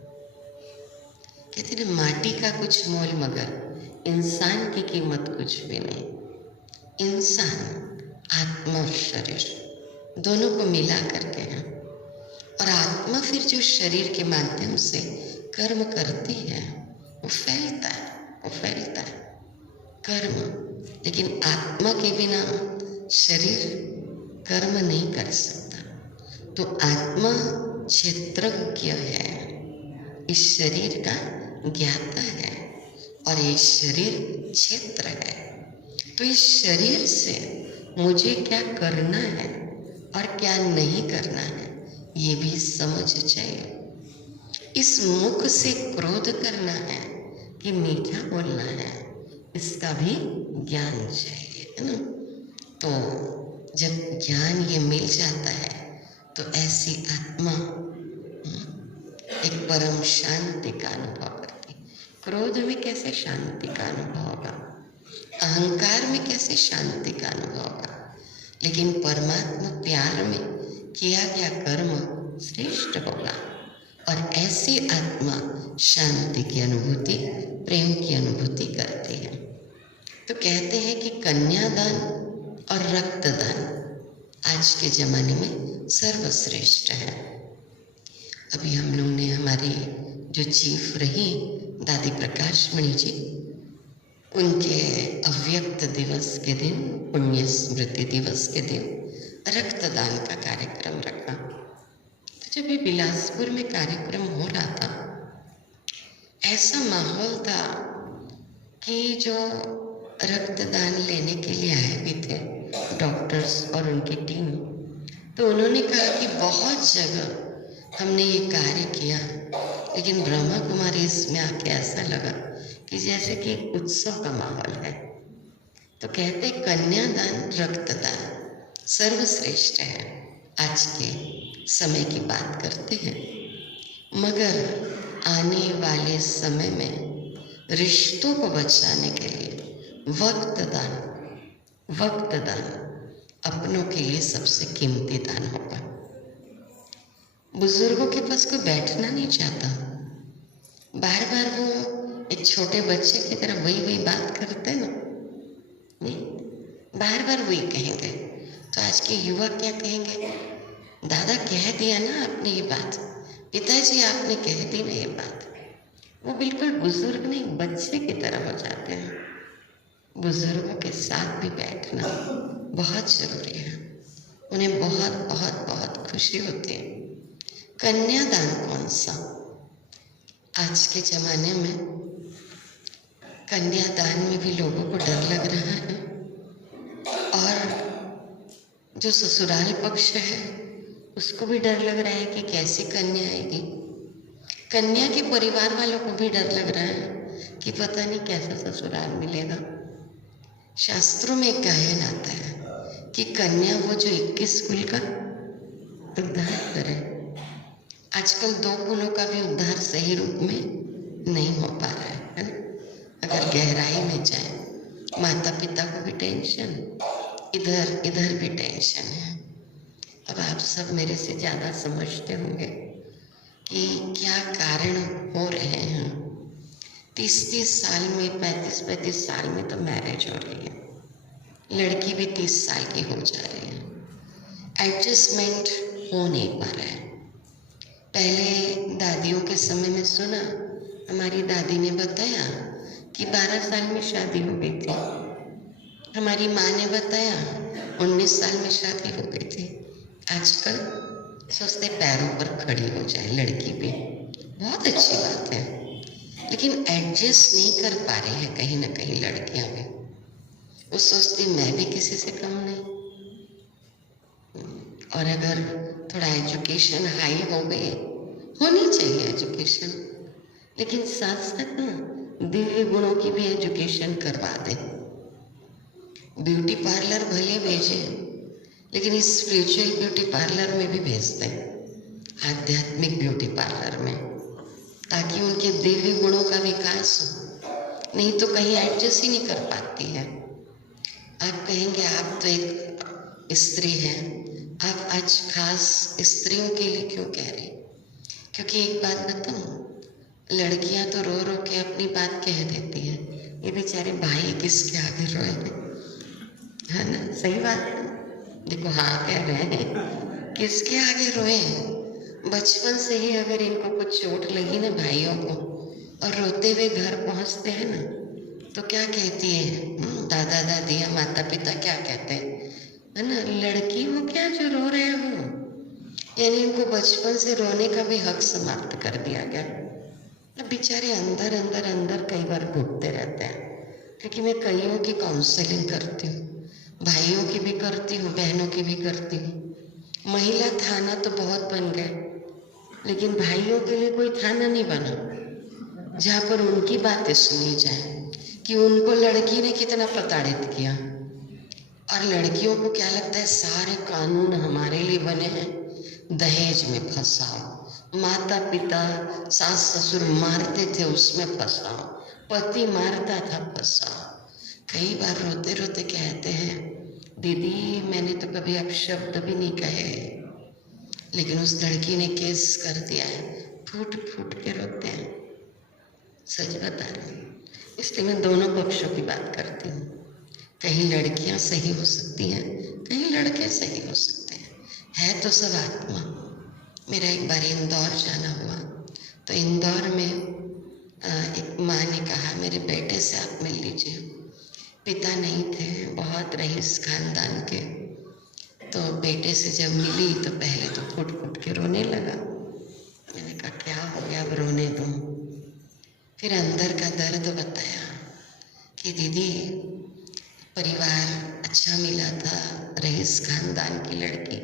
कहते हैं माटी का कुछ मोल मगर इंसान की कीमत कुछ भी नहीं। इंसान आत्मा और शरीर दोनों को मिला करके हैं, और आत्मा फिर जो शरीर के माध्यम से कर्म करती है वो फैलता है, वो फैलता है कर्म। लेकिन आत्मा के बिना शरीर कर्म नहीं कर सकता। तो आत्मा क्षेत्रज्ञ है, इस शरीर का ज्ञाता है, और ये शरीर क्षेत्र है। तो इस शरीर से मुझे क्या करना है और क्या नहीं करना है ये भी समझ चाहिए। इस मुख से क्रोध करना है कि मीठा बोलना है, इसका भी ज्ञान चाहिए, है ना। तो जब ज्ञान ये मिल जाता है तो ऐसी आत्मा एक परम शांति का अनुभव करती। क्रोध में कैसे शांति का अनुभव होगा? अहंकार में कैसे शांति का अनुभव होगा? लेकिन परमात्मा प्यार में किया गया कर्म श्रेष्ठ होगा। और ऐसी आत्मा शांति की अनुभूति, प्रेम की अनुभूति करती है। तो कहते हैं कि कन्यादान और रक्तदान आज के ज़माने में सर्वश्रेष्ठ है। अभी हम लोग ने हमारी जो चीफ रही दादी प्रकाशमणि जी, उनके अव्यक्त दिवस के दिन, पुण्य स्मृति दिवस के दिन रक्तदान का कार्यक्रम रखा। तो जब ये बिलासपुर में कार्यक्रम हो रहा था, ऐसा माहौल था कि जो रक्तदान लेने के लिए आए भी थे डॉक्टर्स और उनकी टीम, तो उन्होंने कहा कि बहुत जगह हमने ये कार्य किया, लेकिन ब्रह्मा कुमारी इसमें आके ऐसा लगा कि जैसे कि एक उत्सव का माहौल है। तो कहते कन्यादान, रक्तदान सर्वश्रेष्ठ है। आज के समय की बात करते हैं, मगर आने वाले समय में रिश्तों को बचाने के लिए वक्त दान अपनों के लिए सबसे कीमती दान होगा। बुजुर्गों के पास कोई बैठना नहीं चाहता, बार बार वो एक छोटे बच्चे की तरह वही बात करते ना, नहीं, बार बार वही कहेंगे। तो आज के युवा क्या कहेंगे, दादा कह दिया ना आपने ये बात, पिताजी आपने कह दी ना ये बात। वो बिल्कुल बुजुर्ग नहीं, बच्चे की तरह हो जाते हैं। बुजुर्गों के साथ भी बैठना बहुत जरूरी है, उन्हें बहुत बहुत बहुत खुशी होती है। कन्यादान कौन सा? आज के ज़माने में कन्यादान में भी लोगों को डर लग रहा है, और जो ससुराल पक्ष है उसको भी डर लग रहा है कि कैसी कन्या आएगी। कन्या के परिवार वालों को भी डर लग रहा है कि पता नहीं कैसा ससुराल मिलेगा। शास्त्रों में एक गायन आता है कि कन्या वो जो 21 कुल का उद्धार करे। आजकल 2 कुलों का भी उद्धार सही रूप में नहीं हो पा रहा है ना? अगर गहराई में जाए, माता पिता को भी टेंशन, इधर भी टेंशन है। अब आप सब मेरे से ज़्यादा समझते होंगे कि क्या कारण हो रहे हैं। 30-30 साल में, 35-35 साल में तो मैरिज हो रही है, लड़की भी 30 साल की हो जा रही है। एडजस्टमेंट हो नहीं पा रहा है। पहले दादियों के समय में सुना, हमारी दादी ने बताया कि 12 साल में शादी हो गई थी। हमारी माँ ने बताया 19 साल में शादी हो गई थी। आजकल सोचते पैरों पर खड़ी हो जाए लड़की भी, बहुत अच्छी बात है, लेकिन एडजस्ट नहीं कर पा रही है कहीं ना कहीं लड़कियां भी। वो सोचती मैं भी किसी से कम नहीं। और अगर थोड़ा एजुकेशन हाई हो गई, होनी चाहिए एजुकेशन, लेकिन साथ साथ ना दिव्य गुणों की भी एजुकेशन करवा दे। ब्यूटी पार्लर भले भेजे, लेकिन स्पिरिचुअल ब्यूटी पार्लर में भी भेज दें, आध्यात्मिक ब्यूटी पार्लर में, ताकि उनके दिव्य गुणों का विकास हो। नहीं तो कहीं एडजस्ट ही नहीं कर पाती है। आप कहेंगे आप तो एक स्त्री हैं, आप आज खास स्त्रियों के लिए क्यों कह रही? क्योंकि एक बात बताऊं, लड़कियां तो रो रो के अपनी बात कह देती है, ये बेचारे भाई किसके आगे रोए हैं, है ना? सही बात है, देखो हाँ कह रहे हैं, किसके आगे रोए? बचपन से ही अगर इनको कुछ चोट लगी ना भाइयों को, और रोते हुए घर पहुंचते हैं ना, तो क्या कहती है दादा दादी या माता पिता क्या कहते हैं, है ना, लड़की हो क्या जो रो रहे हो? यानी इनको बचपन से रोने का भी हक समाप्त कर दिया गया। अब बेचारे अंदर अंदर अंदर कई बार घुटते रहते हैं। क्योंकि मैं कईयों की काउंसलिंग करती हूँ, भाइयों की भी करती हूँ, बहनों की भी करती हूँ। महिला थाना तो बहुत बन गए, लेकिन भाइयों के लिए कोई थाना नहीं बना जहाँ पर उनकी बातें सुनी जाए कि उनको लड़की ने कितना प्रताड़ित किया। और लड़कियों को क्या लगता है, सारे कानून हमारे लिए बने हैं, दहेज में फंसाओ, माता पिता सास ससुर मारते थे उसमें फंसाओ, पति मारता था फंसाओ। कई बार रोते रोते कहते हैं दीदी मैंने तो कभी अपशब्द भी नहीं कहे, लेकिन उस लड़की ने केस कर दिया है, फूट फूट के रोते हैं। सच बता रही हूँ, इसलिए मैं दोनों पक्षों की बात करती हूँ। कहीं लड़कियां सही हो सकती हैं, कहीं लड़के सही हो सकते हैं, है तो सब आत्मा। मेरा एक बार इंदौर जाना हुआ, तो इंदौर में एक माँ ने कहा मेरे बेटे से आप मिल लीजिए। पिता नहीं थे, बहुत रईस खानदान के, तो बेटे से जब मिली तो पहले तो फुट फुट के रोने लगा। मैंने कहा क्या हो गया, अब रोने दूँ? फिर अंदर का दर्द बताया कि दीदी परिवार अच्छा मिला था, रईस खानदान की लड़की,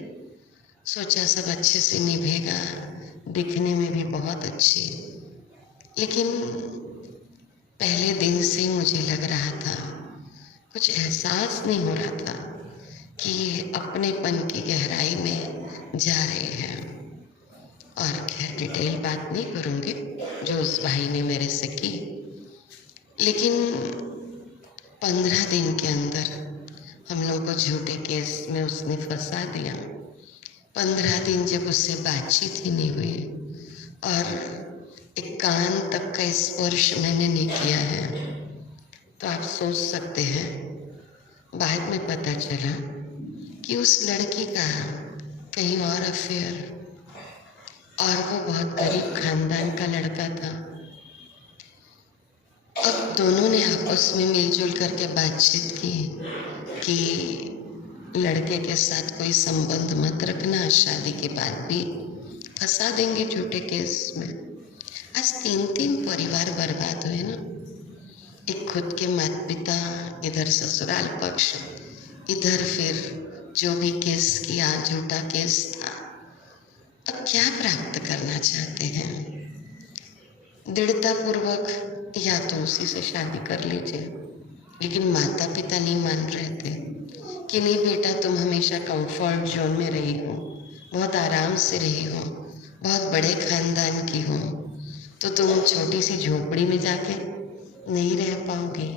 सोचा सब अच्छे से निभेगा, दिखने में भी बहुत अच्छी, लेकिन पहले दिन से ही मुझे लग रहा था, कुछ एहसास नहीं हो रहा था कि ये अपनेपन की गहराई में जा रहे हैं। और खैर डिटेल बात नहीं करूँगी जो उस भाई ने मेरे से की, लेकिन 15 दिन के अंदर हम लोग को झूठे केस में उसने फंसा दिया। 15 दिन जब उससे बातचीत ही नहीं हुई और एक कान तक का स्पर्श मैंने नहीं किया है, तो आप सोच सकते हैं बाद में पता चला कि उस लड़की का कहीं और अफेयर, और वो बहुत गरीब खानदान का लड़का था। अब दोनों ने आपस में मिलजुल करके बातचीत की कि लड़के के साथ कोई संबंध मत रखना, शादी के बाद भी फंसा देंगे झूठे केस में। आज 3 परिवार बर्बाद हुए ना, एक खुद के माता पिता, इधर ससुराल पक्ष, इधर फिर जो भी केस किया झूठा केस था। अब क्या प्राप्त करना चाहते हैं? दृढ़तापूर्वक या तो उसी से शादी कर लीजिए, लेकिन माता पिता नहीं मान रहे थे कि नहीं बेटा तुम हमेशा कंफर्ट जोन में रही हो, बहुत आराम से रही हो, बहुत बड़े खानदान की हो, तो तुम छोटी सी झोपड़ी में जाके नहीं रह पाओगे।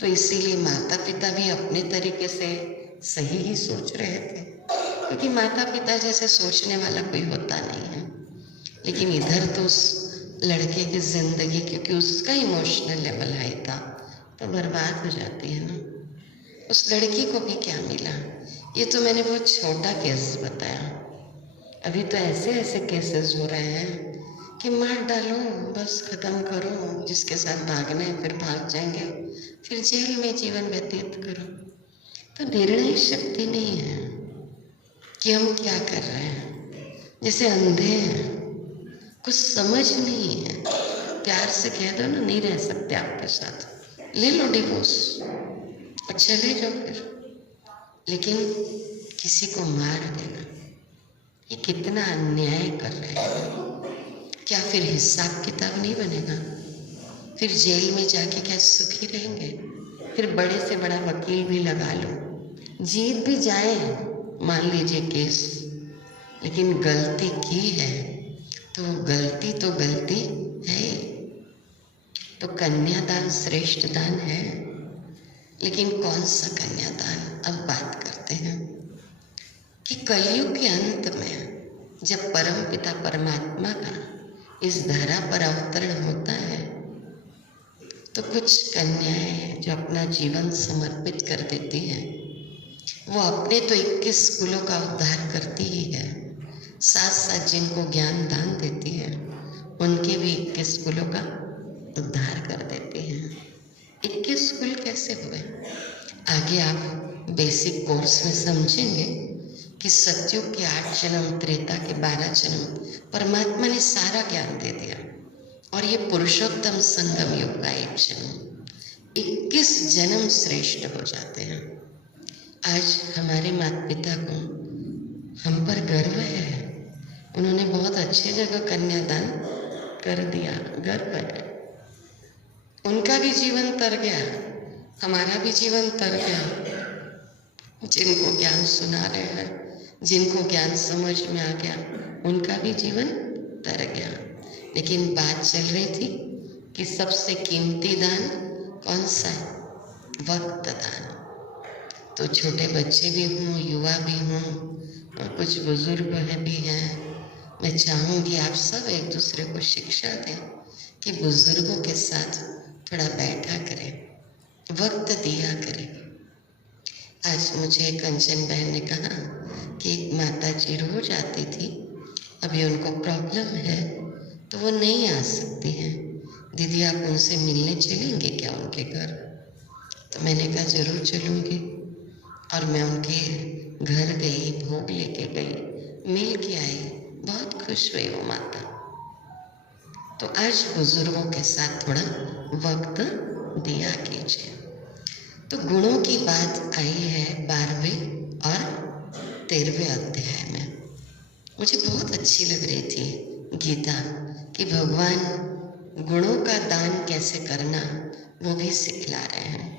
तो इसीलिए माता पिता भी अपने तरीके से सही ही सोच रहे थे, क्योंकि माता पिता जैसे सोचने वाला कोई होता नहीं है। लेकिन इधर तो उस लड़के की ज़िंदगी, क्योंकि उसका इमोशनल लेवल हाई था, तो बर्बाद हो जाती है ना। उस लड़की को भी क्या मिला? ये तो मैंने बहुत छोटा केस बताया, अभी तो ऐसे ऐसे केसेस हो रहे हैं कि मार डालो, बस ख़त्म करो, जिसके साथ भागना है फिर भाग जाएंगे, फिर जेल में जीवन व्यतीत करो। तो निर्णय शक्ति नहीं है कि हम क्या कर रहे हैं, जैसे अंधे हैं, कुछ समझ नहीं है। प्यार से कह दो ना नहीं रह सकते आपके साथ, ले लो डिवोर्स और चले जाओ फिर, लेकिन किसी को मार देना, ये कितना अन्याय कर रहे हैं। क्या फिर हिसाब किताब नहीं बनेगा? फिर जेल में जाके क्या सुखी रहेंगे? फिर बड़े से बड़ा वकील भी लगा लो, जीत भी जाए मान लीजिए केस, लेकिन गलती की है तो गलती है। तो कन्यादान श्रेष्ठ दान है, लेकिन कौन सा कन्यादान? अब बात करते हैं कि कलयुग के अंत में जब परम पिता परमात्मा का इस धरा पर अवतरण होता है, तो कुछ कन्याएं जो अपना जीवन समर्पित कर देती हैं, वो अपने तो 21 कुलों का उद्धार करती ही है, साथ साथ जिनको ज्ञान दान देती है उनके भी 21 कुलों का उद्धार कर देती हैं। 21 कुल कैसे हुए आगे आप बेसिक कोर्स में समझेंगे कि सतयुग के 8 जन्म, त्रेता के 12 जन्म, परमात्मा ने सारा ज्ञान दे दिया, और ये पुरुषोत्तम संगम युग का 1 जन्म, 21 जन्म श्रेष्ठ हो जाते हैं। आज हमारे माता पिता को हम पर गर्व है, उन्होंने बहुत अच्छी जगह कन्यादान कर दिया, गर्व है। उनका भी जीवन तर गया, हमारा भी जीवन तर गया। जिनको ज्ञान सुना रहे हैं, जिनको ज्ञान समझ में आ गया, उनका भी जीवन तर गया। लेकिन बात चल रही थी कि सबसे कीमती दान कौन सा है? वक्त दान। तो छोटे बच्चे भी हूँ, युवा भी हूँ और कुछ बुजुर्ग भी हैं। मैं चाहूँगी आप सब एक दूसरे को शिक्षा दें कि बुजुर्गों के साथ थोड़ा बैठा करें, वक्त दिया करें। आज मुझे कंचन बहन ने कहा कि एक माता जी रोज आती थी, अभी उनको प्रॉब्लम है तो वो नहीं आ सकती हैं। दीदी आप उनसे मिलने चलेंगे क्या उनके घर? तो मैंने कहा जरूर चलूँगी। और मैं उनके घर गई, भोग लेके गई, मिल के आई, बहुत खुश हुई वो माता। तो आज बुजुर्गों के साथ थोड़ा वक्त दिया कीजिए। तो गुणों की बात आई है 12वें और 13वें अध्याय में। मुझे बहुत अच्छी लग रही थी गीता कि भगवान गुणों का दान कैसे करना वो भी सिखला रहे हैं।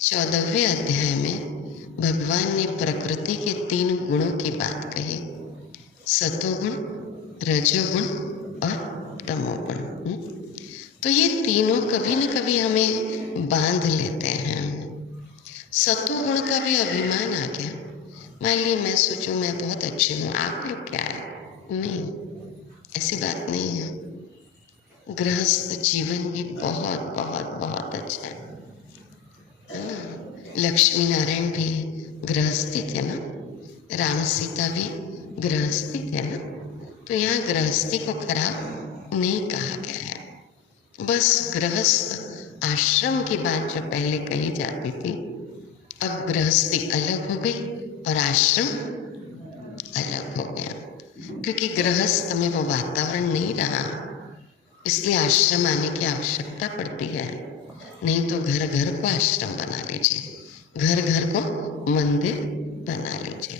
14वें अध्याय में भगवान ने प्रकृति के 3 गुणों की बात कही, सतोगुण, रजोगुण और तमोगुण। तो ये तीनों कभी न कभी हमें बांध लेते हैं। सतोगुण का भी अभिमान आ गया। मान ली मैं सोचूं मैं बहुत अच्छी हूँ, आप लोग क्या है? नहीं, ऐसी बात नहीं है। गृहस्थ जीवन भी बहुत बहुत बहुत अच्छा है ना? लक्ष्मी नारायण भी गृहस्थी थे ना, राम सीता भी गृहस्थी थे ना। तो यहाँ गृहस्थी को खराब नहीं कहा गया है। बस गृहस्थ आश्रम की बात जो पहले कही जाती थी, अब गृहस्थी अलग हो गई और आश्रम अलग हो गया, क्योंकि गृहस्थ में वो वातावरण नहीं रहा, इसलिए आश्रम आने की आवश्यकता पड़ती है। नहीं तो घर घर को आश्रम बना लीजिए, घर घर को मंदिर बना लीजिए।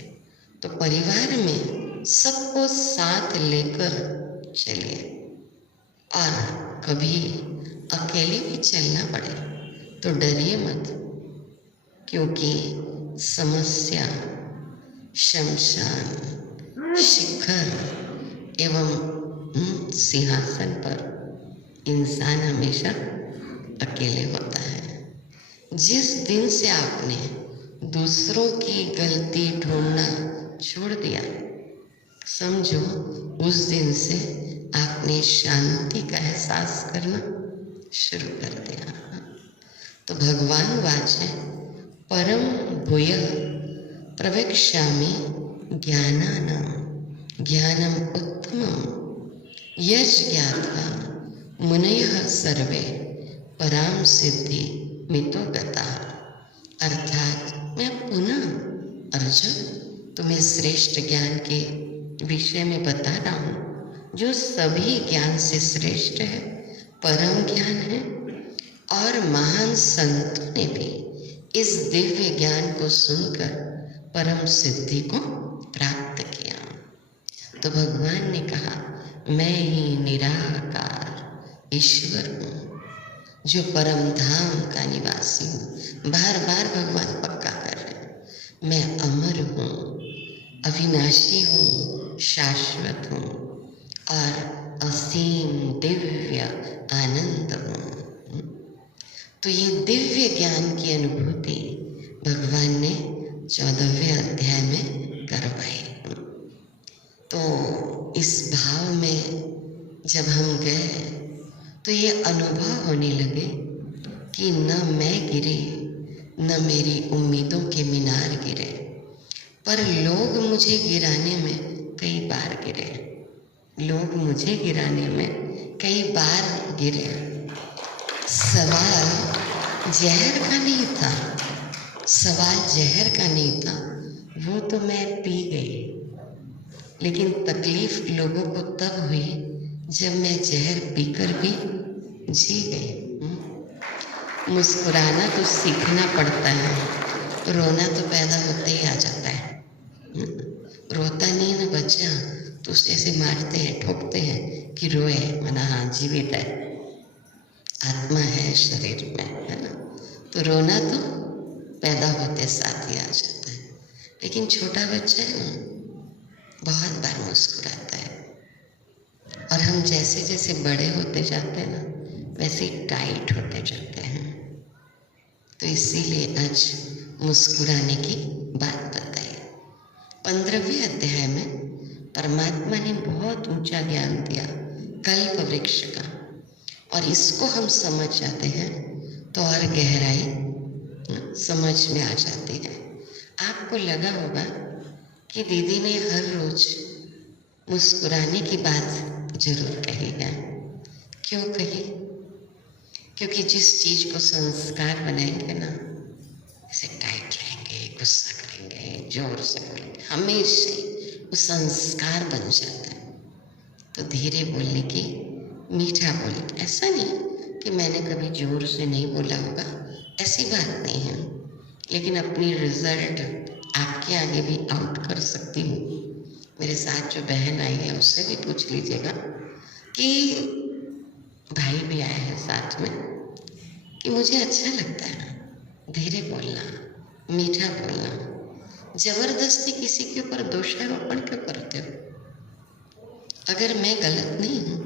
तो परिवार में सबको साथ लेकर चलिए, और कभी अकेले भी चलना पड़े तो डरिए मत, क्योंकि समस्या, शमशान, शिखर एवं सिंहासन पर इंसान हमेशा अकेले होता है। जिस दिन से आपने दूसरों की गलती ढूंढना छोड़ दिया, समझो उस दिन से आपने शांति का एहसास करना शुरू कर दिया। तो भगवान वाचे परम भूयः प्रवक्ष्यामि ज्ञानानां ज्ञानम उत्तमं यज् ज्ञात्वा मुनयः सर्वे पराम सिद्धि मितो गताः। अर्थात मैं पुनः अर्जुन तुम्हें श्रेष्ठ ज्ञान के विषय में बता रहा हूँ, जो सभी ज्ञान से श्रेष्ठ है, परम ज्ञान है। और महान संतों ने भी इस दिव्य ज्ञान को सुनकर परम सिद्धि को प्राप्त किया। तो भगवान ने कहा मैं ही निराकार ईश्वर हूँ, जो परम धाम का निवासी हूँ। बार बार भगवान पक्का कर रहे हैं, मैं अमर हूँ, अविनाशी हूँ, शाश्वत हूँ और असीम दिव्य आनंद हूँ। तो ये दिव्य ज्ञान की अनुभूति भगवान ने 14वें अध्याय में करवाई। तो इस भाव में जब हम गए तो ये अनुभव होने लगे कि न मैं गिरी, न मेरी उम्मीदों के मीनार गिरे, पर लोग मुझे गिराने में कई बार गिरे। लोग मुझे गिराने में कई बार गिरे। सवाल जहर का नहीं था, सवाल जहर का नहीं था, वो तो मैं पी गई। लेकिन तकलीफ लोगों को तब हुई जब मैं जहर पीकर भी जी गई। मुस्कुराना तो सीखना पड़ता है, रोना तो पैदा होते ही आ जाता है। रोता नहीं ना बच्चा तो उसे ऐसे मारते हैं, ठोकते हैं कि रोए, मना हाँ जीवित है, आत्मा है शरीर में, है ना। तो रोना तो पैदा होते साथ ही आ जाता है। लेकिन छोटा बच्चा है ना, बहुत बार मुस्कुराता है। और हम जैसे जैसे बड़े होते जाते हैं ना, वैसे ही टाइट होते जाते हैं। तो इसीलिए आज मुस्कुराने की बात बताई। 15वें अध्याय में परमात्मा ने बहुत ऊंचा ज्ञान दिया कल्प वृक्ष का, और इसको हम समझ जाते हैं तो और गहराई समझ में आ जाती है। आपको लगा होगा कि दीदी ने हर रोज मुस्कुराने की बात जरूर कही है। क्यों कही? क्योंकि जिस चीज को संस्कार बनाएंगे ना, ऐसे टाइट रहेंगे, गुस्सा करेंगे, जोर से बोलेंगे, हमेशा वो संस्कार बन जाता है। तो धीरे बोलने की, मीठा बोलने, ऐसा नहीं कि मैंने कभी जोर से नहीं बोला होगा, ऐसी बात नहीं है, लेकिन अपनी रिजल्ट आपके आगे भी आउट कर सकती हूँ। मेरे साथ जो बहन आई है उससे भी पूछ लीजिएगा, कि भाई भी आया है साथ में, कि मुझे अच्छा लगता है धीरे बोलना, मीठा बोलना। जबरदस्ती किसी के ऊपर दोषारोपण क्यों करते हो? अगर मैं गलत नहीं हूँ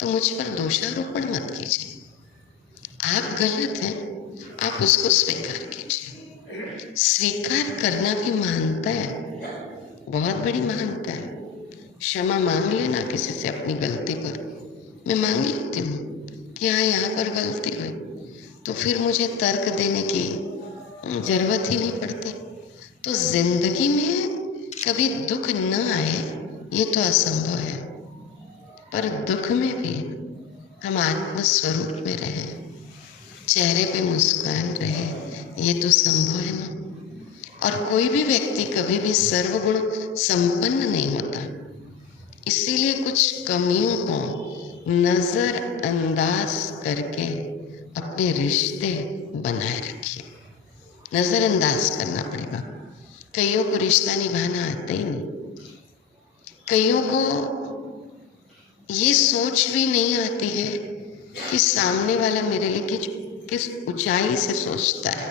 तो मुझ पर दोषारोपण मत कीजिए। आप गलत हैं, आप उसको स्वीकार कीजिए। स्वीकार करना भी महानता है, बहुत बड़ी महानता है। क्षमा मांग लेना किसी से अपनी गलती पर। मैं मांग लेती हूँ कि हाँ यहाँ पर गलती हुई, तो फिर मुझे तर्क देने की जरूरत ही नहीं पड़ती। तो जिंदगी में कभी दुख न आए ये तो असंभव है, पर दुख में भी हम आत्मस्वरूप में रहे, चेहरे पे मुस्कान रहे, ये तो संभव है ना। और कोई भी व्यक्ति कभी भी सर्वगुण संपन्न नहीं होता, इसीलिए कुछ कमियों को नज़रअंदाज करके अपने रिश्ते बनाए रखिए। नज़रअंदाज करना पड़ेगा। कईयों को रिश्ता निभाना आता ही नहीं, कईयों को ये सोच भी नहीं आती है कि सामने वाला मेरे लिए किस ऊंचाई से सोचता है,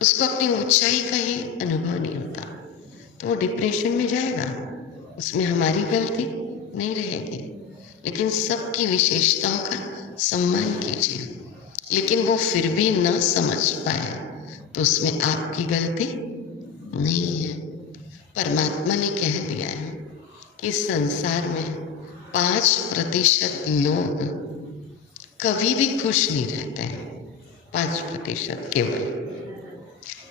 उसको अपनी ऊंचाई का ही अनुभव नहीं होता, तो वो डिप्रेशन में जाएगा। उसमें हमारी गलती नहीं रहेगी, लेकिन सबकी विशेषताओं का सम्मान कीजिए। लेकिन वो फिर भी न समझ पाए तो उसमें आपकी गलती नहीं है। परमात्मा ने कह दिया है कि संसार में 5% लोग कभी भी खुश नहीं रहते हैं, 5% केवल,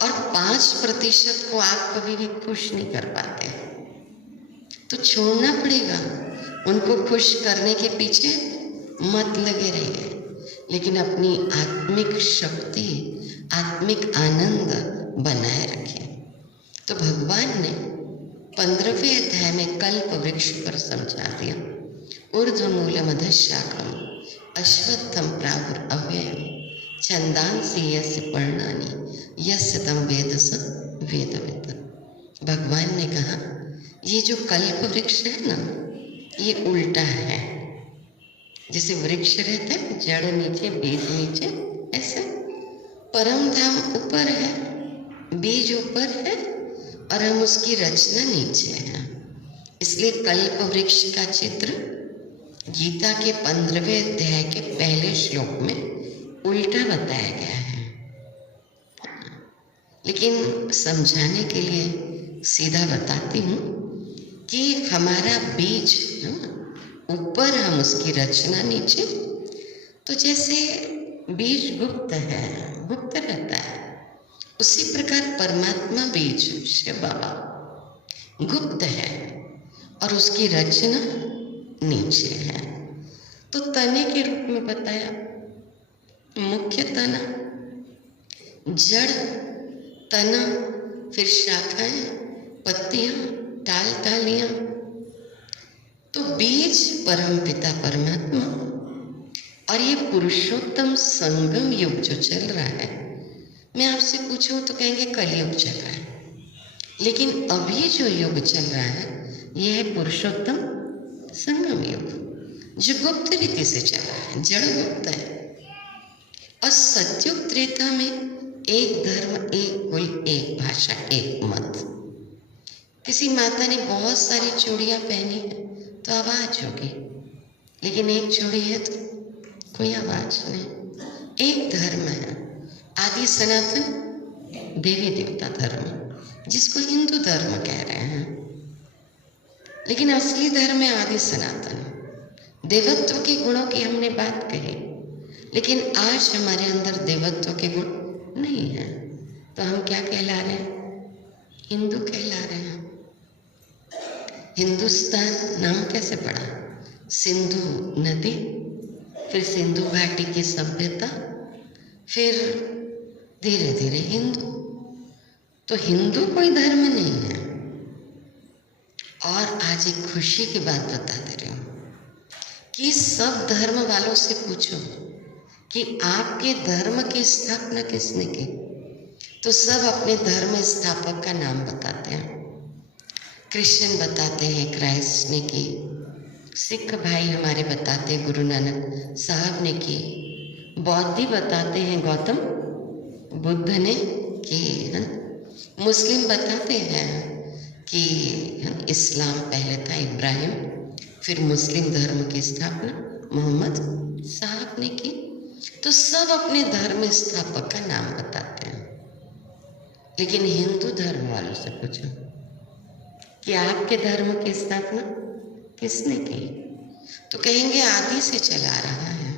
और 5% को आप कभी भी खुश नहीं कर पाते। तो छोड़ना पड़ेगा, उनको खुश करने के पीछे मत लगे रहिए, लेकिन अपनी आत्मिक शक्ति, आत्मिक आनंद बनाए रखें। तो भगवान ने 15वें अध्याय में कल्प वृक्ष पर समझा दिया। ऊर्ध्वमूलमधः शाखम अश्वत्थम प्राहुरव्ययम् छंदांसि यस्य पर्णानि यस्य तं वेद स वेदवित्। भगवान ने कहा, ये जो कल्प वृक्ष है ना, ये उल्टा है। जैसे वृक्ष रहता है, जड़ नीचे बीज नीचे, ऐसे परम धाम ऊपर है, बीज ऊपर है, और हम उसकी रचना नीचे हैं। इसलिए कल्प वृक्ष का चित्र गीता के 15वें अध्याय के पहले श्लोक में उल्टा बताया गया है। लेकिन समझाने के लिए सीधा बताती हूँ कि हमारा बीज ऊपर, हम उसकी रचना नीचे। तो जैसे बीज गुप्त है, गुप्त रहता है, उसी प्रकार परमात्मा बीज शिव बाबा गुप्त है और उसकी रचना नीचे है। तो तने के रूप में बताया, मुख्य तना, जड़, तना, फिर शाखाएं, पत्तियां, टाल टालियां। तो बीज परमपिता परमात्मा, और ये पुरुषोत्तम संगम युग जो चल रहा है, मैं आपसे पूछूं तो कहेंगे कलयुग चल रहा है, लेकिन अभी जो युग चल रहा है यह है पुरुषोत्तम संगम युग, जो गुप्त रीति से चल रहा है, जड़ गुप्त है। और सत्युग त्रेता में एक धर्म, एक कुल, एक भाषा, एक मत। किसी माता ने बहुत सारी चूड़ियां पहनी है तो आवाज होगी, लेकिन एक चूड़ी है तो कोई आवाज नहीं। एक धर्म है, आदि सनातन देवी देवता धर्म, जिसको हिंदू धर्म कह रहे हैं, लेकिन असली धर्म है आदि सनातन। देवत्व के गुणों की हमने बात कही, लेकिन आज हमारे अंदर देवत्व के गुण नहीं है, तो हम क्या कहला रहे हैं? हिंदू कहला रहे हैं। हिंदुस्तान नाम कैसे पड़ा? सिंधु नदी, फिर सिंधु घाटी की सभ्यता, फिर धीरे धीरे हिंदू। तो हिंदू कोई धर्म नहीं है। और आज एक खुशी की बात बता दे रही हूँ कि सब धर्म वालों से पूछो कि आपके धर्म की स्थापना किसने की, तो सब अपने धर्म स्थापक का नाम बताते हैं। क्रिश्चियन बताते हैं क्राइस्ट ने की, सिख भाई हमारे बताते हैं गुरु नानक साहब ने की, बौद्धी बताते हैं गौतम बुद्ध ने की, मुस्लिम बताते हैं कि इस्लाम पहले था इब्राहिम, फिर मुस्लिम धर्म की स्थापना मोहम्मद साहब ने की। तो सब अपने धर्म स्थापक का नाम बताते हैं। लेकिन हिंदू धर्म वालों से पूछो कि आपके धर्म की स्थापना किसने की, तो कहेंगे आदि से चला रहा है।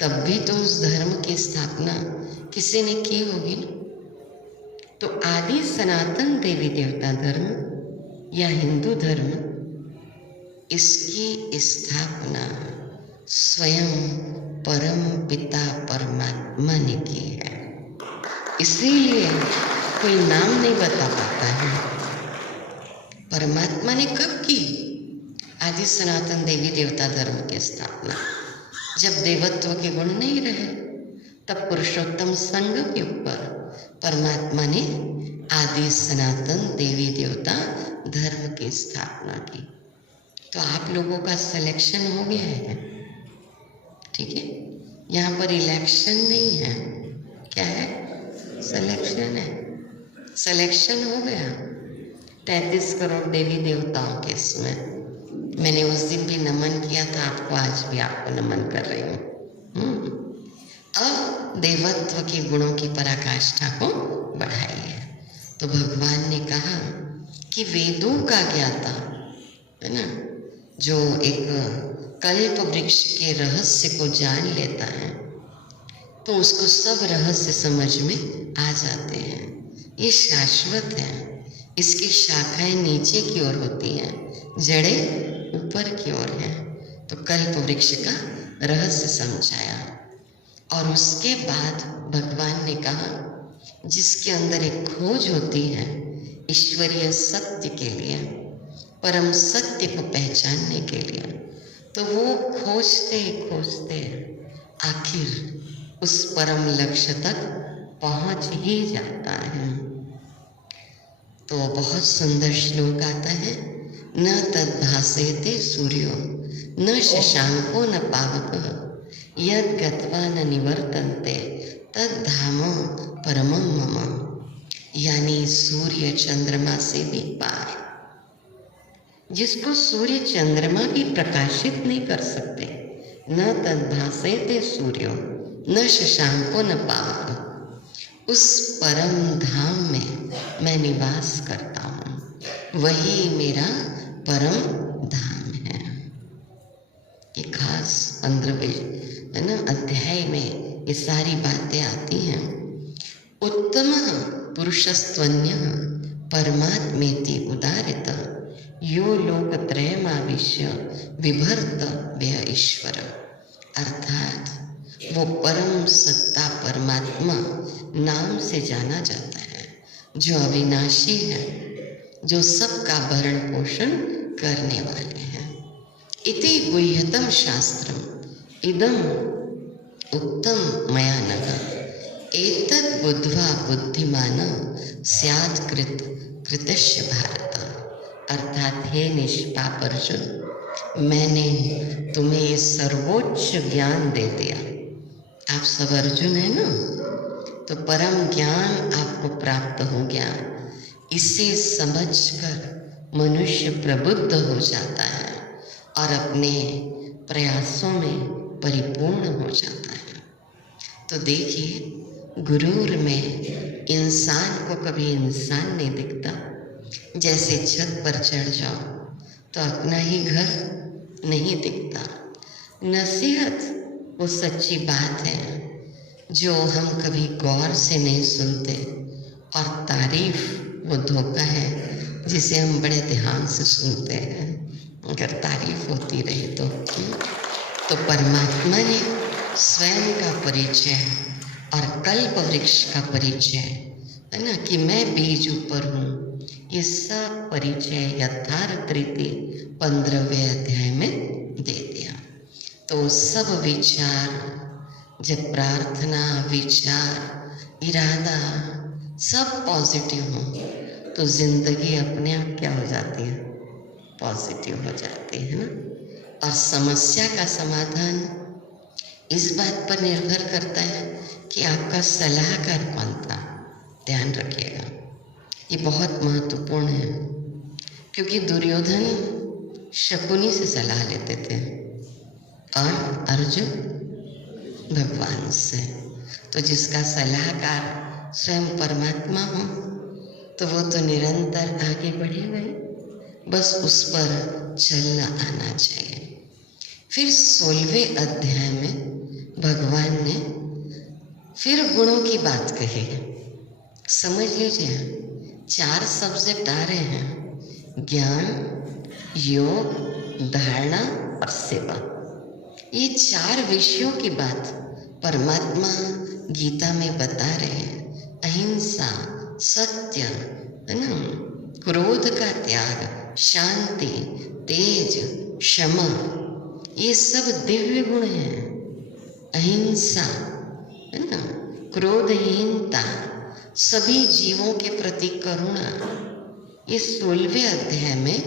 तब भी तो उस धर्म की स्थापना किसी ने की होगी ना। तो आदि सनातन देवी देवता धर्म या हिंदू धर्म, इसकी स्थापना स्वयं परम पिता परमात्मा ने की है। इसीलिए कोई नाम नहीं बता पाता है। परमात्मा ने कब की आदि सनातन देवी देवता धर्म की स्थापना? जब देवत्व के गुण नहीं रहे, तब पुरुषोत्तम संगम युग पर परमात्मा ने आदि सनातन देवी देवता धर्म की स्थापना की। तो आप लोगों का सिलेक्शन हो गया है, ठीक है? यहाँ पर इलेक्शन नहीं है, क्या है? सिलेक्शन है। सिलेक्शन हो गया 33 करोड़ देवी देवताओं के इसमें। मैंने उस दिन भी नमन किया था आपको, आज भी आपको नमन कर रही हूँ। अब देवत्व के गुणों की पराकाष्ठा को बढ़ाई है। तो भगवान ने कहा कि वेदों का ज्ञाता है ना, जो एक कल्प वृक्ष के रहस्य को जान लेता है, तो उसको सब रहस्य समझ में आ जाते हैं। ये शाश्वत है, इसकी शाखाएं नीचे की ओर होती हैं, जड़ें ऊपर की ओर है। तो कल्प वृक्ष का रहस्य समझाया। और उसके बाद भगवान ने कहा जिसके अंदर एक खोज होती है ईश्वरीय सत्य के लिए, परम सत्य को पहचानने के लिए, तो वो खोजते खोजते आखिर उस परम लक्ष्य तक पहुंच ही जाता है। तो बहुत सुंदर श्लोक आता है, न तद भासेते सूर्यो न शशांको न पावकः यद गत्वा न निवर्तन्ते तद धाम परमं मम। यानी सूर्य चंद्रमा से भी पार, जिसको सूर्य चंद्रमा भी प्रकाशित नहीं कर सकते। न तद भासेते सूर्यो न शशांको न पावकः, उस परम धाम में मैं निवास करता हूँ, वही मेरा परम धाम है। ये खास 15वें है ना अध्याय में ये सारी बातें आती हैं। उत्तम पुरुषस्त्वन्यः परमात्मेति उदारित यो लोकत्रयमाविश्य बिभर्त व्यय ईश्वर। अर्थात वो परम सत्ता परमात्मा नाम से जाना जाता है, जो अविनाशी है, जो सबका भरण पोषण करने वाले हैं। इति गुह्यतम शास्त्रम इदम उक्तम मया नघ एतद् बुद्ध्वा बुद्धिमान स्यात् कृतस्य भारत। अर्थात हे निष्पाप अर्जुन, मैंने तुम्हें ये सर्वोच्च ज्ञान दे दिया। आप सब अर्जुन है ना, तो परम ज्ञान आपको प्राप्त हो गया। इसे समझकर मनुष्य प्रबुद्ध हो जाता है और अपने प्रयासों में परिपूर्ण हो जाता है। तो देखिए, गुरूर में इंसान को कभी इंसान नहीं दिखता। जैसे छत पर चढ़ जाओ तो अपना ही घर नहीं दिखता। नसीहत वो सच्ची बात है जो हम कभी गौर से नहीं सुनते, और तारीफ वो धोखा है जिसे हम बड़े ध्यान से सुनते हैं। अगर तारीफ होती रहे तो परमात्मा ने स्वयं का परिचय और कल्प वृक्ष का परिचय है ना, कि मैं बीज ऊपर हूँ, ये सब परिचय यथार्थ रीति 15वें अध्याय में दे दिया। तो सब विचार, जब प्रार्थना, विचार, इरादा सब पॉजिटिव हो तो जिंदगी अपने आप क्या हो जाती है, पॉजिटिव हो जाती है ना। और समस्या का समाधान इस बात पर निर्भर करता है कि आपका सलाहकार कौन था। ध्यान रखिएगा, ये बहुत महत्वपूर्ण है, क्योंकि दुर्योधन शकुनी से सलाह लेते थे और अर्जुन भगवान से। तो जिसका सलाहकार स्वयं परमात्मा हो तो वो तो निरंतर आगे बढ़ेगा ही, बस उस पर चलना आना चाहिए। फिर 16वें अध्याय में भगवान ने फिर गुणों की बात कही है। समझ लीजिए, 4 सब्जेक्ट आ रहे हैं: ज्ञान, योग, धारणा और सेवा। ये 4 विषयों की बात परमात्मा गीता में बता रहे हैं। अहिंसा, सत्य, है ना, क्रोध का त्याग, शांति, तेज, क्षमा, ये सब दिव्य गुण हैं। अहिंसा, है ना, क्रोधहीनता, सभी जीवों के प्रति करुणा, ये 16वें अध्याय में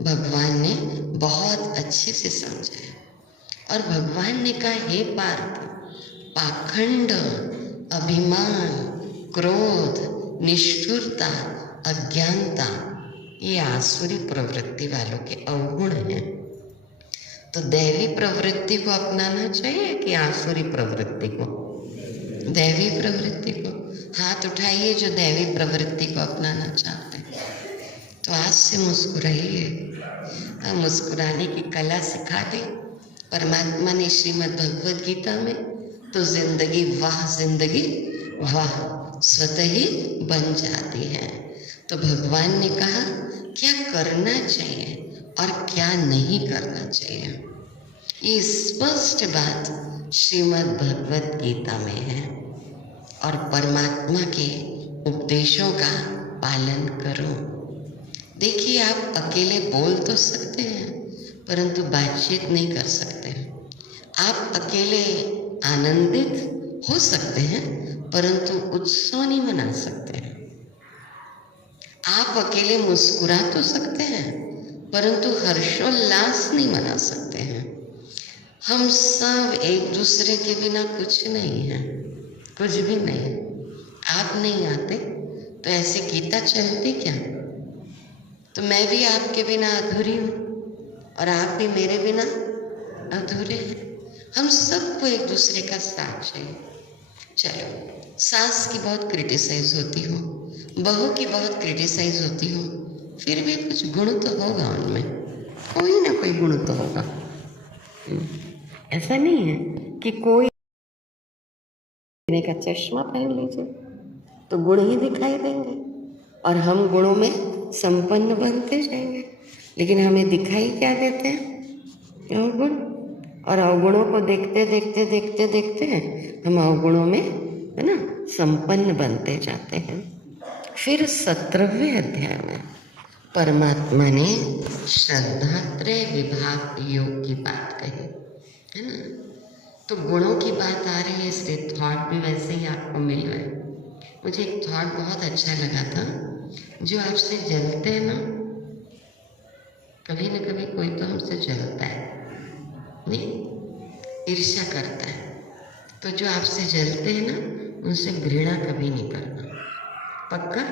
भगवान ने बहुत अच्छे से समझाया। और भगवान ने कहा, हे पार्थ, पाखंड, अभिमान, क्रोध, निष्ठुरता, अज्ञानता, ये आसुरी प्रवृत्ति वालों के अवगुण हैं। तो दैवी प्रवृत्ति को अपनाना चाहिए कि आसुरी प्रवृत्ति को? दैवी प्रवृत्ति को। हाथ उठाइए जो दैवी प्रवृत्ति को अपनाना चाहते हैं। तो आज से मुस्कुराइए। मुस्कुराने की कला सिखा दी परमात्मा ने श्रीमद् भगवद गीता में, तो जिंदगी वाह स्वतः ही बन जाती है। तो भगवान ने कहा क्या करना चाहिए और क्या नहीं करना चाहिए, ये स्पष्ट बात श्रीमद् भगवद गीता में है। और परमात्मा के उपदेशों का पालन करो। देखिए, आप अकेले बोल तो सकते हैं परंतु बातचीत नहीं कर सकते। आप अकेले आनंदित हो सकते हैं परंतु उत्सव नहीं मना सकते हैं। आप अकेले मुस्कुरा तो सकते हैं परंतु हर्षोल्लास नहीं मना सकते हैं। हम सब एक दूसरे के बिना कुछ नहीं है, कुछ भी नहीं। आप नहीं आते तो ऐसे गीता चलती क्या? तो मैं भी आपके बिना अधूरी हूँ और आप भी मेरे बिना अधूरे हैं। हम सबको एक दूसरे का साथ चाहिए। चलो, सास की बहुत क्रिटिसाइज होती हो, बहू की बहुत क्रिटिसाइज होती हो, फिर भी कुछ गुण तो होगा उनमें, कोई ना कोई गुण तो होगा। ऐसा नहीं है कि कोई का चश्मा पहन लीजिए तो गुण ही दिखाई देंगे और हम गुणों में संपन्न बनते जाएंगे, लेकिन हमें दिखाई क्या देते हैं? अवगुण। और अवगुणों को देखते देखते देखते देखते हम अवगुणों में, है ना, संपन्न बनते जाते हैं। फिर 17वें अध्याय में परमात्मा ने श्रद्धात्रय विभाग योग की बात कही, है ना। तो गुणों की बात आ रही है, इसलिए थॉट भी वैसे ही आपको मिल रहा है। मुझे एक थॉट बहुत अच्छा लगा था, जो आपसे जलते हैं ना, कभी न कभी कोई तो हमसे जलता है, नहीं, ईर्ष्या करता है। तो जो आपसे जलते हैं ना, उनसे घृणा कभी नहीं करना। पक्का?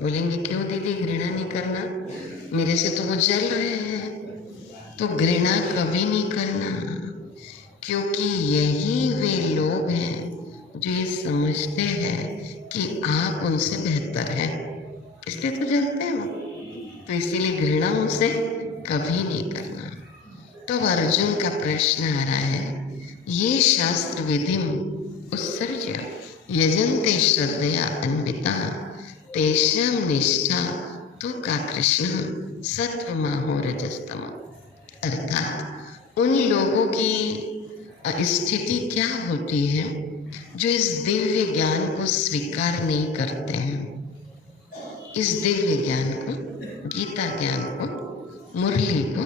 बोलेंगे क्यों दीदी घृणा नहीं करना, मेरे से तो वो जल रहे हैं। तो घृणा कभी नहीं करना, क्योंकि यही वे लोग हैं जो ये समझते हैं कि आप उनसे बेहतर हैं, इसलिए तो जलते हैं वो। तो इसीलिए घृणा उनसे कभी नहीं करना। तो अब अर्जुन का प्रश्न आ रहा है, ये शास्त्र विधिम उत्सर्ज्य यजन्ते श्रद्धया अन्विता तेषां निष्ठा तु का कृष्ण सत्वमाहो रजस्तम। अर्थात उन लोगों की स्थिति क्या होती है जो इस दिव्य ज्ञान को स्वीकार नहीं करते हैं। इस दिव्य ज्ञान को, गीता ज्ञान को, मुरली को,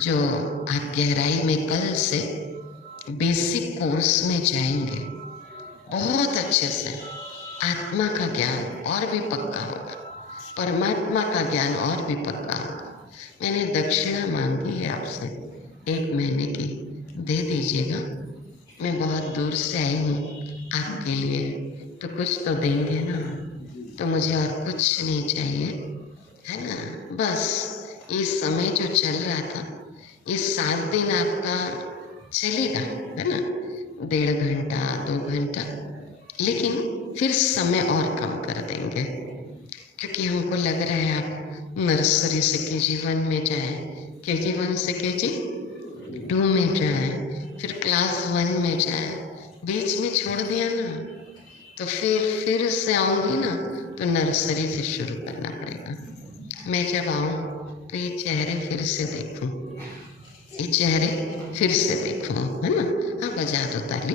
जो आप गहराई में कल से बेसिक कोर्स में जाएंगे, बहुत अच्छे से आत्मा का ज्ञान और भी पक्का होगा, परमात्मा का ज्ञान और भी पक्का होगा। मैंने दक्षिणा मांगी है आपसे 1 महीने की, दे दीजिएगा। मैं बहुत दूर से आई हूँ आपके लिए, तो कुछ तो देंगे ना। तो मुझे और कुछ नहीं चाहिए, है ना। बस ये समय जो चल रहा था, ये 7 दिन आपका चलेगा, है ना, 1.5 घंटा 2 घंटा, लेकिन फिर समय और कम कर देंगे, क्योंकि हमको लग रहा है आप नर्सरी से KG1 में जाए, KG1 से KG2 में जाए, फिर क्लास 1 में जाए, बीच में छोड़ दिया ना, तो फिर से आऊँगी ना तो नर्सरी से शुरू करना पड़ेगा। मैं जब आऊँ तो ये चेहरे फिर से देखूँ, ये चेहरे फिर से देखूँ, है ना। हाँ, बजा दो ताली।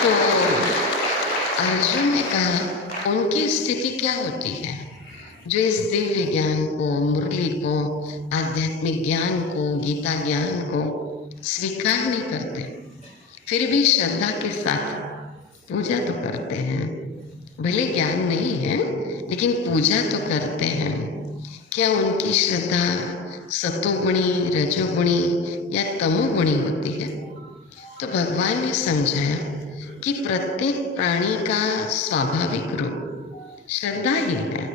तो अर्जुन ने कहा उनकी स्थिति क्या होती है जो इस दिव्य ज्ञान को, मुरली को, आध्यात्मिक ज्ञान को, गीता ज्ञान को स्वीकार नहीं करते, फिर भी श्रद्धा के साथ पूजा तो करते हैं। भले ज्ञान नहीं है, लेकिन पूजा तो करते हैं। क्या उनकी श्रद्धा सतोगुणी, रजोगुणी या तमोगुणी होती है? तो भगवान ने समझाया कि प्रत्येक प्राणी का स्वाभाविक रूप श्रद्धा ही है ना।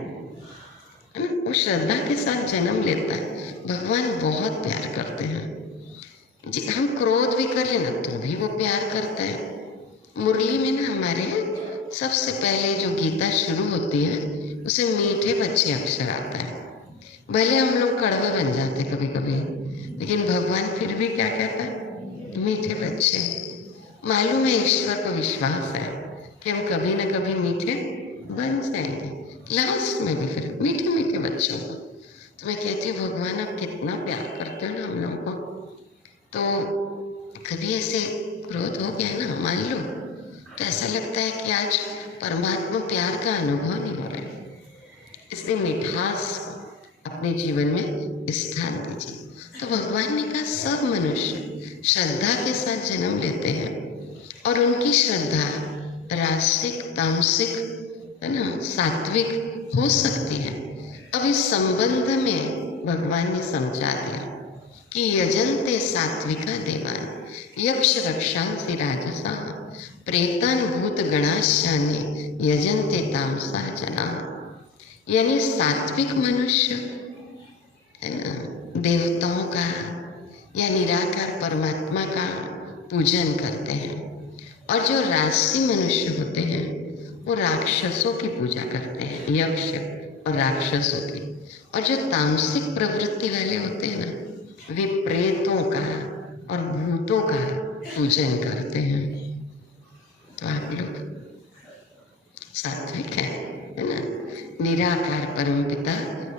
वो श्रद्धा के साथ जन्म लेता है। भगवान बहुत प्यार करते हैं जी। हम क्रोध भी कर लेना तो भी वो प्यार करता है। मुरली में ना हमारे सबसे पहले जो गीता शुरू होती है उसे मीठे बच्चे अक्षर आता है। भले हम लोग कड़वा बन जाते कभी कभी, लेकिन भगवान फिर भी क्या कहता है, मीठे बच्चे। मालूम है, ईश्वर को विश्वास है कि हम कभी न कभी मीठे बन जाएंगे, लास्ट में भी फिर मीठे मीठे बच्चों को। तो मैं कहती हूँ भगवान आप कितना प्यार करते हो ना हम लोग को। तो कभी ऐसे क्रोध हो गया ना मान लो, तो ऐसा लगता है कि आज परमात्मा प्यार का अनुभव नहीं हो रहा है। इसलिए मिठास अपने जीवन में स्थान दीजिए। तो भगवान ने कहा सब मनुष्य श्रद्धा के साथ जन्म लेते हैं और उनकी श्रद्धा रासिक, तामसिक, है ना, सात्विक हो सकती है। अब इस संबंध में भगवान ने समझा दिया कि यजन्ते सात्विका देवान यक्ष रक्षांसि राजसा प्रेतान भूत गणाश्चान्य यजन्ते तामसा जना। यानी सात्विक मनुष्य, है ना, देवताओं का या निराकार परमात्मा का पूजन करते हैं, और जो राजसी मनुष्य होते हैं वो राक्षसों की पूजा करते हैं, यक्ष और राक्षसों की। और जो तामसिक प्रवृत्ति वाले होते हैं ना, वे प्रेतों का और भूतों का पूजन करते हैं। तो आप लोग सात्विक है ना, निराकार परमपिता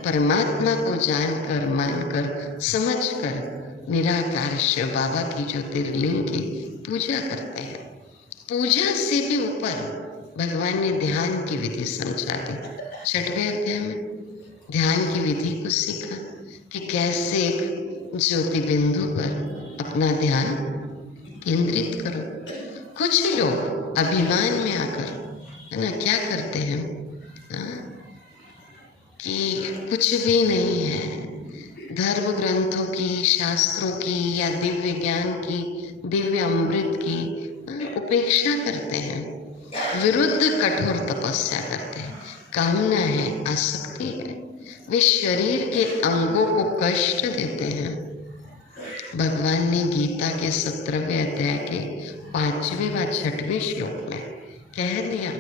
परमात्मा को जानकर, मानकर, समझकर निराकार शिव बाबा की ज्योतिर्लिंग की पूजा करते हैं। पूजा से भी ऊपर भगवान ने ध्यान की विधि समझा दी। 6वें अध्याय में ध्यान की विधि को सीखा कि कैसे एक ज्योति बिंदु पर अपना ध्यान केंद्रित करो। कुछ लोग अभिमान में आकर, है ना, क्या करते हैं कि कुछ भी नहीं है, धर्म ग्रंथों की, शास्त्रों की या दिव्य ज्ञान की, दिव्य अमृत की उपेक्षा करते हैं, विरुद्ध कठोर तपस्या करते हैं। कामना है, आसक्ति है, वे शरीर के अंगों को कष्ट देते हैं, भगवान ने गीता के 17वें अध्याय के 5वें व 6वें श्लोक में कह दिया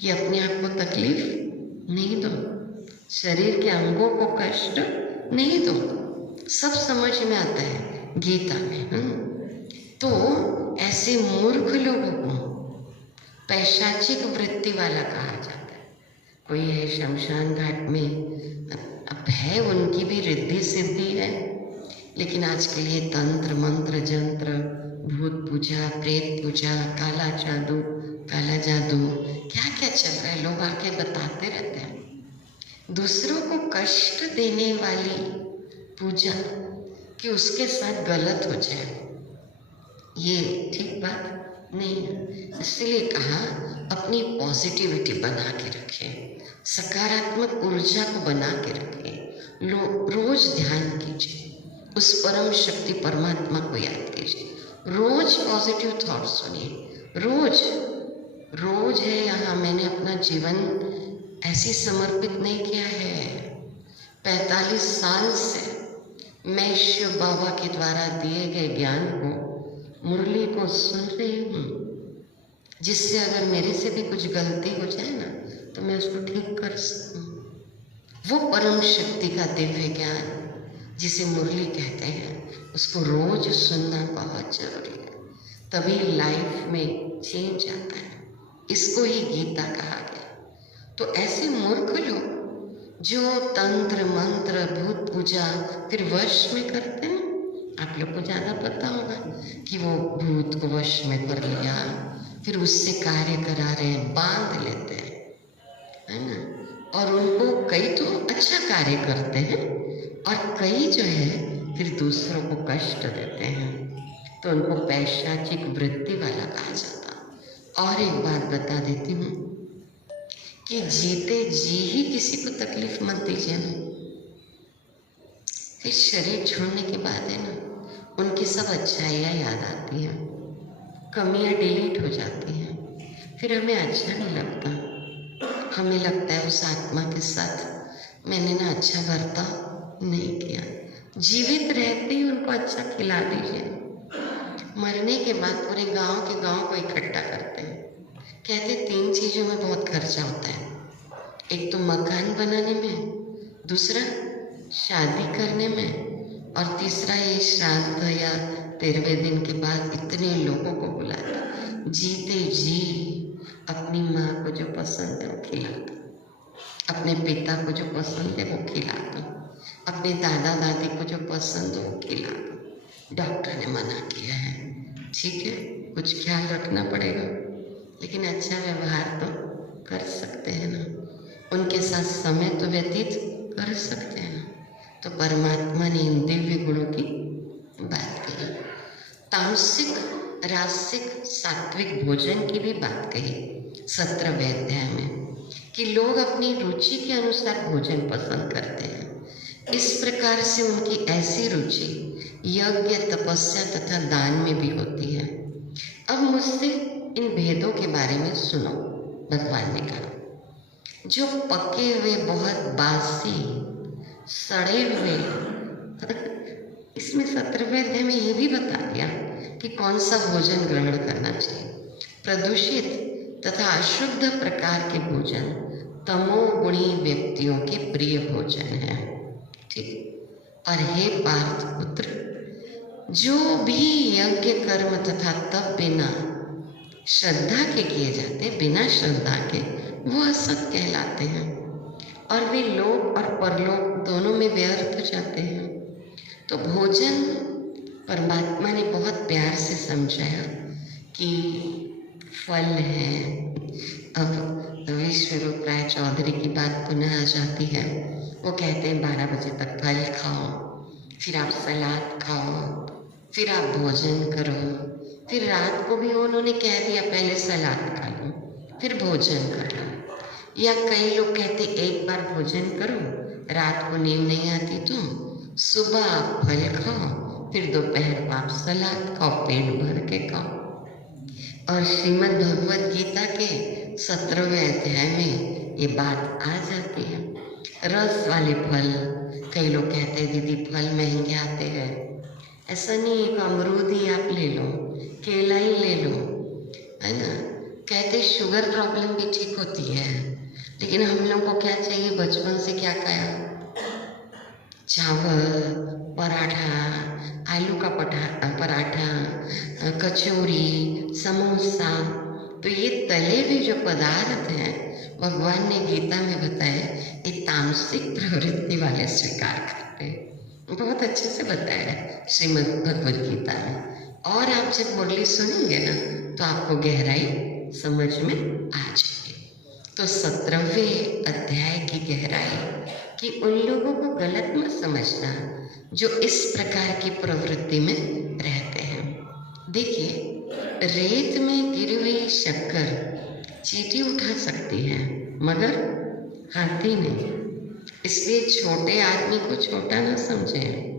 कि अपने आप को तकलीफ नहीं दो, शरीर के अंगों को कष्ट नहीं दो। सब समझ में आता है गीता में। तो ऐसे मूर्ख लोगों को पैशाचिक वृत्ति वाला कहा जाता है। कोई है शमशान घाट में, अब है उनकी भी रिद्धि सिद्धि है, लेकिन आज के लिए तंत्र मंत्र जंत्र, भूत पूजा, प्रेत पूजा, काला जादू क्या क्या चल रहा है, लोग आके बताते रहते हैं। दूसरों को कष्ट देने वाली पूजा कि उसके साथ गलत हो जाए, ये ठीक बात नहीं है। इसलिए कहा अपनी पॉजिटिविटी बना के रखें, सकारात्मक ऊर्जा को बना के रखें। रोज ध्यान कीजिए, उस परम शक्ति परमात्मा को याद कीजिए, रोज पॉजिटिव थॉट सुनिए। रोज है यहाँ। मैंने अपना जीवन ऐसी समर्पित नहीं किया है। 45 साल से मैं शिव बाबा के द्वारा दिए गए ज्ञान को, मुरली को सुन रही हूँ, जिससे अगर मेरे से भी कुछ गलती हो जाए ना तो मैं उसको ठीक कर सकूँ। वो परम शक्ति का दिव्य ज्ञान जिसे मुरली कहते हैं, उसको रोज सुनना बहुत जरूरी है, तभी लाइफ में चेंज आता है। इसको ही गीता कहा गया। तो ऐसे मूर्ख लोग जो तंत्र मंत्र भूत पूजा फिर वश में करते हैं, आप लोग को ज़्यादा पता होगा कि वो भूत को वश में कर लिया, फिर उससे कार्य करा रहे हैं, बांध लेते हैं, है ना। और उनको कई तो अच्छा कार्य करते हैं और कई जो है फिर दूसरों को कष्ट देते हैं, तो उनको पैशाचिक वृत्ति वाला कहा जाता। और एक बात बता देती हूँ कि जीते जी ही किसी को तकलीफ मत दीजिए ना। फिर शरीर छोड़ने के बाद है ना, उनकी सब अच्छाइयाँ याद आती हैं, कमियाँ डिलीट हो जाती हैं, फिर हमें अच्छा नहीं लगता। हमें लगता है उस आत्मा के साथ मैंने ना अच्छा बर्ताव नहीं किया। जीवित रहते ही उनको अच्छा खिला दीजिए, मरने के बाद पूरे गांव के गांव को इकट्ठा करते हैं। कहते 3 चीज़ों में बहुत खर्चा होता है, एक तो मकान बनाने में, दूसरा शादी करने में, और तीसरा ये श्राद्ध या 13वें दिन के बाद इतने लोगों को बुलाता। जीते जी अपनी माँ को जो पसंद है वो खिलाता, अपने पिता को जो पसंद है वो खिलाता, अपने दादा दादी को जो पसंद है वो खिलाता। डॉक्टर ने मना किया है, ठीक है, कुछ ख्याल रखना पड़ेगा, लेकिन अच्छा व्यवहार तो कर सकते हैं ना, उनके साथ समय तो व्यतीत कर सकते हैं ना। तो परमात्मा ने इन दिव्य गुणों की बात कही, तामसिक रासिक सात्विक भोजन की भी बात कही 17वें अध्याय में, कि लोग अपनी रुचि के अनुसार भोजन पसंद करते हैं। इस प्रकार से उनकी ऐसी रुचि यज्ञ तपस्या तथा दान में भी होती है। अब मुझसे इन भेदों के बारे में सुनो। भगवान ने कहा, जो पके हुए बहुत बासी सड़े हुए इसमें 17वें अध्याय में ये भी बता दिया कि कौन सा भोजन ग्रहण करना चाहिए। प्रदूषित तथा अशुद्ध प्रकार के भोजन तमोगुणी व्यक्तियों के प्रिय भोजन है, ठीक। और हे पार्थ पुत्र, जो भी यज्ञ कर्म तथा तप बिना श्रद्धा के किए जाते, बिना श्रद्धा के, वो असत कहलाते हैं और वे लोक और परलोक दोनों में व्यर्थ हो जाते हैं। तो भोजन परमात्मा ने बहुत प्यार से समझाया कि फल है। अब विश्वरूप राय चौधरी की बात पुनः आ जाती है। वो कहते हैं 12 बजे तक फल खाओ, फिर आप सलाद खाओ, फिर आप भोजन करो, फिर रात को भी उन्होंने कह दिया पहले सलाद खा लो फिर भोजन कर लो। या कई लोग कहते एक बार भोजन करो, रात को नींद नहीं आती तो सुबह आप फल खाओ, फिर दोपहर को आप सलाद खाओ, पेट भर के खाओ। और श्रीमद् भगवद गीता के 17वें अध्याय में ये बात आ जाती है। रस वाले फल, कई लोग कहते हैं दीदी फल महंगे आते हैं, ऐसा नहीं एक अमरूद ही आप ले लो, केला ही ले लो, है ना। कहते शुगर प्रॉब्लम भी ठीक होती है, लेकिन हम लोग को क्या चाहिए, बचपन से क्या खाया, चावल, पराठा, आलू का पराठा, कचौरी, समोसा। तो ये तले हुए जो पदार्थ हैं, भगवान ने गीता में बताया ये तामसिक प्रवृत्ति वाले स्वीकार करते हैं। बहुत अच्छे से बताया है श्रीमद् भगवद गीता में। और आप जब मुरली सुनेंगे ना तो आपको गहराई समझ में आ जाएगी। तो 17वें अध्याय की गहराई कि उन लोगों को गलत मत समझना जो इस प्रकार की प्रवृत्ति में रहते हैं। देखिए, रेत में गिरी हुई शक्कर चींटी उठा सकती है मगर हाथी नहीं। इसलिए छोटे आदमी को छोटा ना समझें।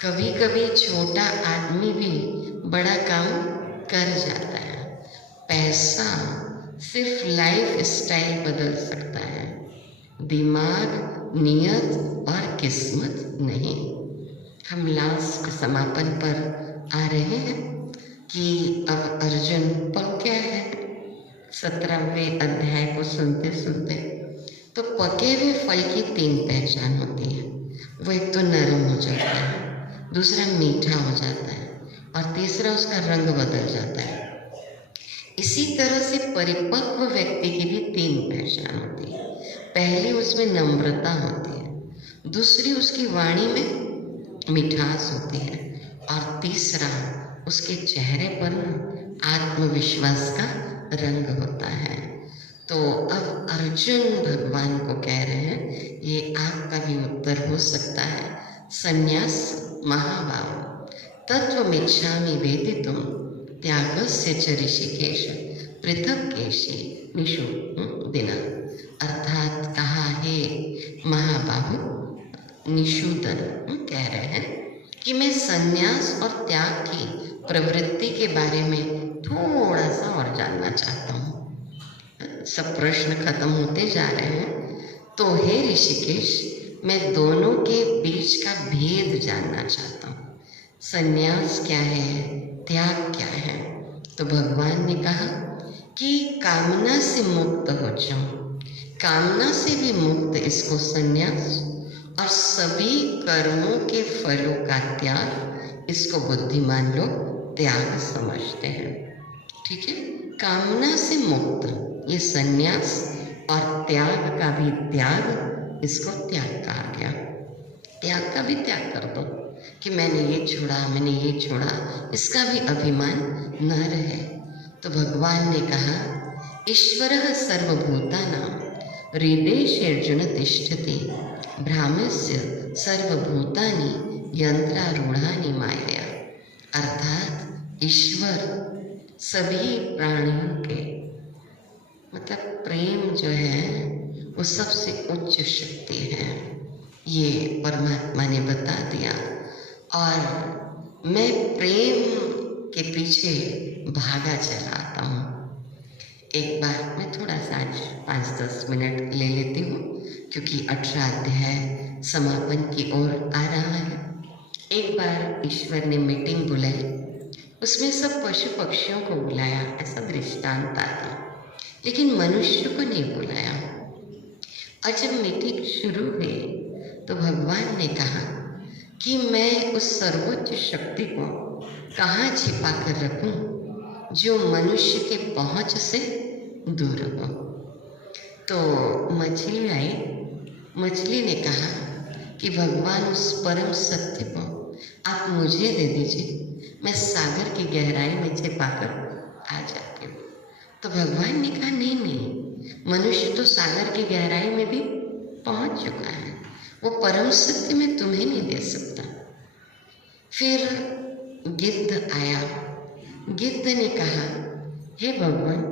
कभी कभी छोटा आदमी भी बड़ा काम कर जाता है। पैसा सिर्फ लाइफ स्टाइल बदल सकता है, दिमाग, नियत और किस्मत नहीं। हम लास्ट समापन पर आ रहे हैं कि अब अर्जुन पक गया है। 17वें अध्याय को सुनते सुनते तो पके हुए फल की 3 पहचान होती है। वो एक तो नरम हो जाता है, दूसरा मीठा हो जाता है और तीसरा उसका रंग बदल जाता है। इसी तरह से परिपक्व व्यक्ति की भी 3 पहचान होती है। पहली उसमें नम्रता होती है, दूसरी उसकी वाणी में मिठास होती है और तीसरा उसके चेहरे पर आत्मविश्वास का रंग होता है। तो अब अर्जुन भगवान को कह रहे हैं, ये आपका भी उत्तर हो सकता है। संन्यास महाभाव तत्वमिच्छामि वेदितुम त्यागस्य च ऋषिकेश पृथक केशि निषु दिना। अर्थात कहा है महाबाहु निषूदन कह रहे हैं कि मैं संन्यास और त्याग की प्रवृत्ति के बारे में थोड़ा सा और जानना चाहता हूँ। सब प्रश्न खत्म होते जा रहे हैं। तो हे ऋषिकेश, मैं दोनों के बीच का भेद जानना चाहता हूँ। संन्यास क्या है, त्याग क्या है? तो भगवान ने कहा कि कामना से मुक्त हो जाओ, कामना से भी मुक्त इसको संन्यास, और सभी कर्मों के फलों का त्याग इसको बुद्धिमान लोग त्याग समझते हैं। ठीक है, कामना से मुक्त ये संन्यास और त्याग का भी त्याग, इसको त्याग कहा गया। त्याग का भी त्याग कर दो कि मैंने ये छोड़ा, मैंने ये छोड़ा, इसका भी अभिमान न रहे। तो भगवान ने कहा ईश्वरः सर्वभूतानां हृदयेऽर्जुन तिष्ठति ब्राह्मस्य सर्वभूतानि यंत्रारूढ़ानि मायया। अर्थात ईश्वर सभी प्राणियों के, मतलब प्रेम जो है वो सबसे उच्च शक्ति है, ये परमात्मा ने बता दिया। और मैं प्रेम के पीछे भागा चला आता हूँ। एक बार मैं थोड़ा सा आज 5-10 मिनट ले लेती हूँ, क्योंकि 18 अध्याय समापन की ओर आ रहा है। एक बार ईश्वर ने मीटिंग बुलाई, उसमें सब पशु पक्षियों को बुलाया, ऐसा दृष्टांत आता, लेकिन मनुष्य को नहीं बुलाया। और जब मीटिंग शुरू हुई तो भगवान ने कहा कि मैं उस सर्वोच्च शक्ति को कहाँ छिपा कर रखूं जो मनुष्य के पहुंच से दूर हो। तो मछली आई, मछली ने कहा कि भगवान उस परम सत्य को आप मुझे दे दीजिए, मैं सागर की गहराई में छिपाकर आ जाती हूँ। तो भगवान ने कहा नहीं नहीं, मनुष्य तो सागर की गहराई में भी पहुँच चुका है, वो परम सत्य में तुम्हें नहीं दे सकता। फिर गिद्ध आया, गिद्ध ने कहा हे भगवान,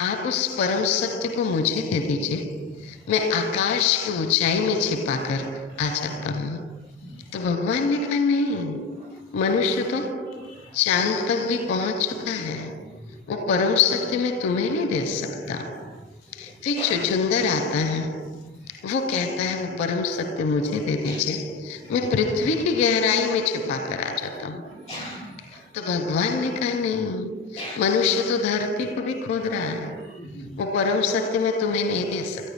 आप उस परम सत्य को मुझे दे दीजिए, मैं आकाश की ऊंचाई में छिपाकर आ जाता हूँ। तो भगवान ने कहा नहीं, मनुष्य तो चांद तक भी पहुँच चुका है, वो परम सत्य में तुम्हें नहीं दे सकता। फिर चुचुंदर आता है, वो कहता है वो परम सत्य मुझे दे दीजिए, मैं पृथ्वी की गहराई में छिपा कर आ जाता हूँ। भगवान ने कहा नहीं, मनुष्य तो धरती को भी खोद रहा है, वो परम सत्य में तुम्हें नहीं दे सकता।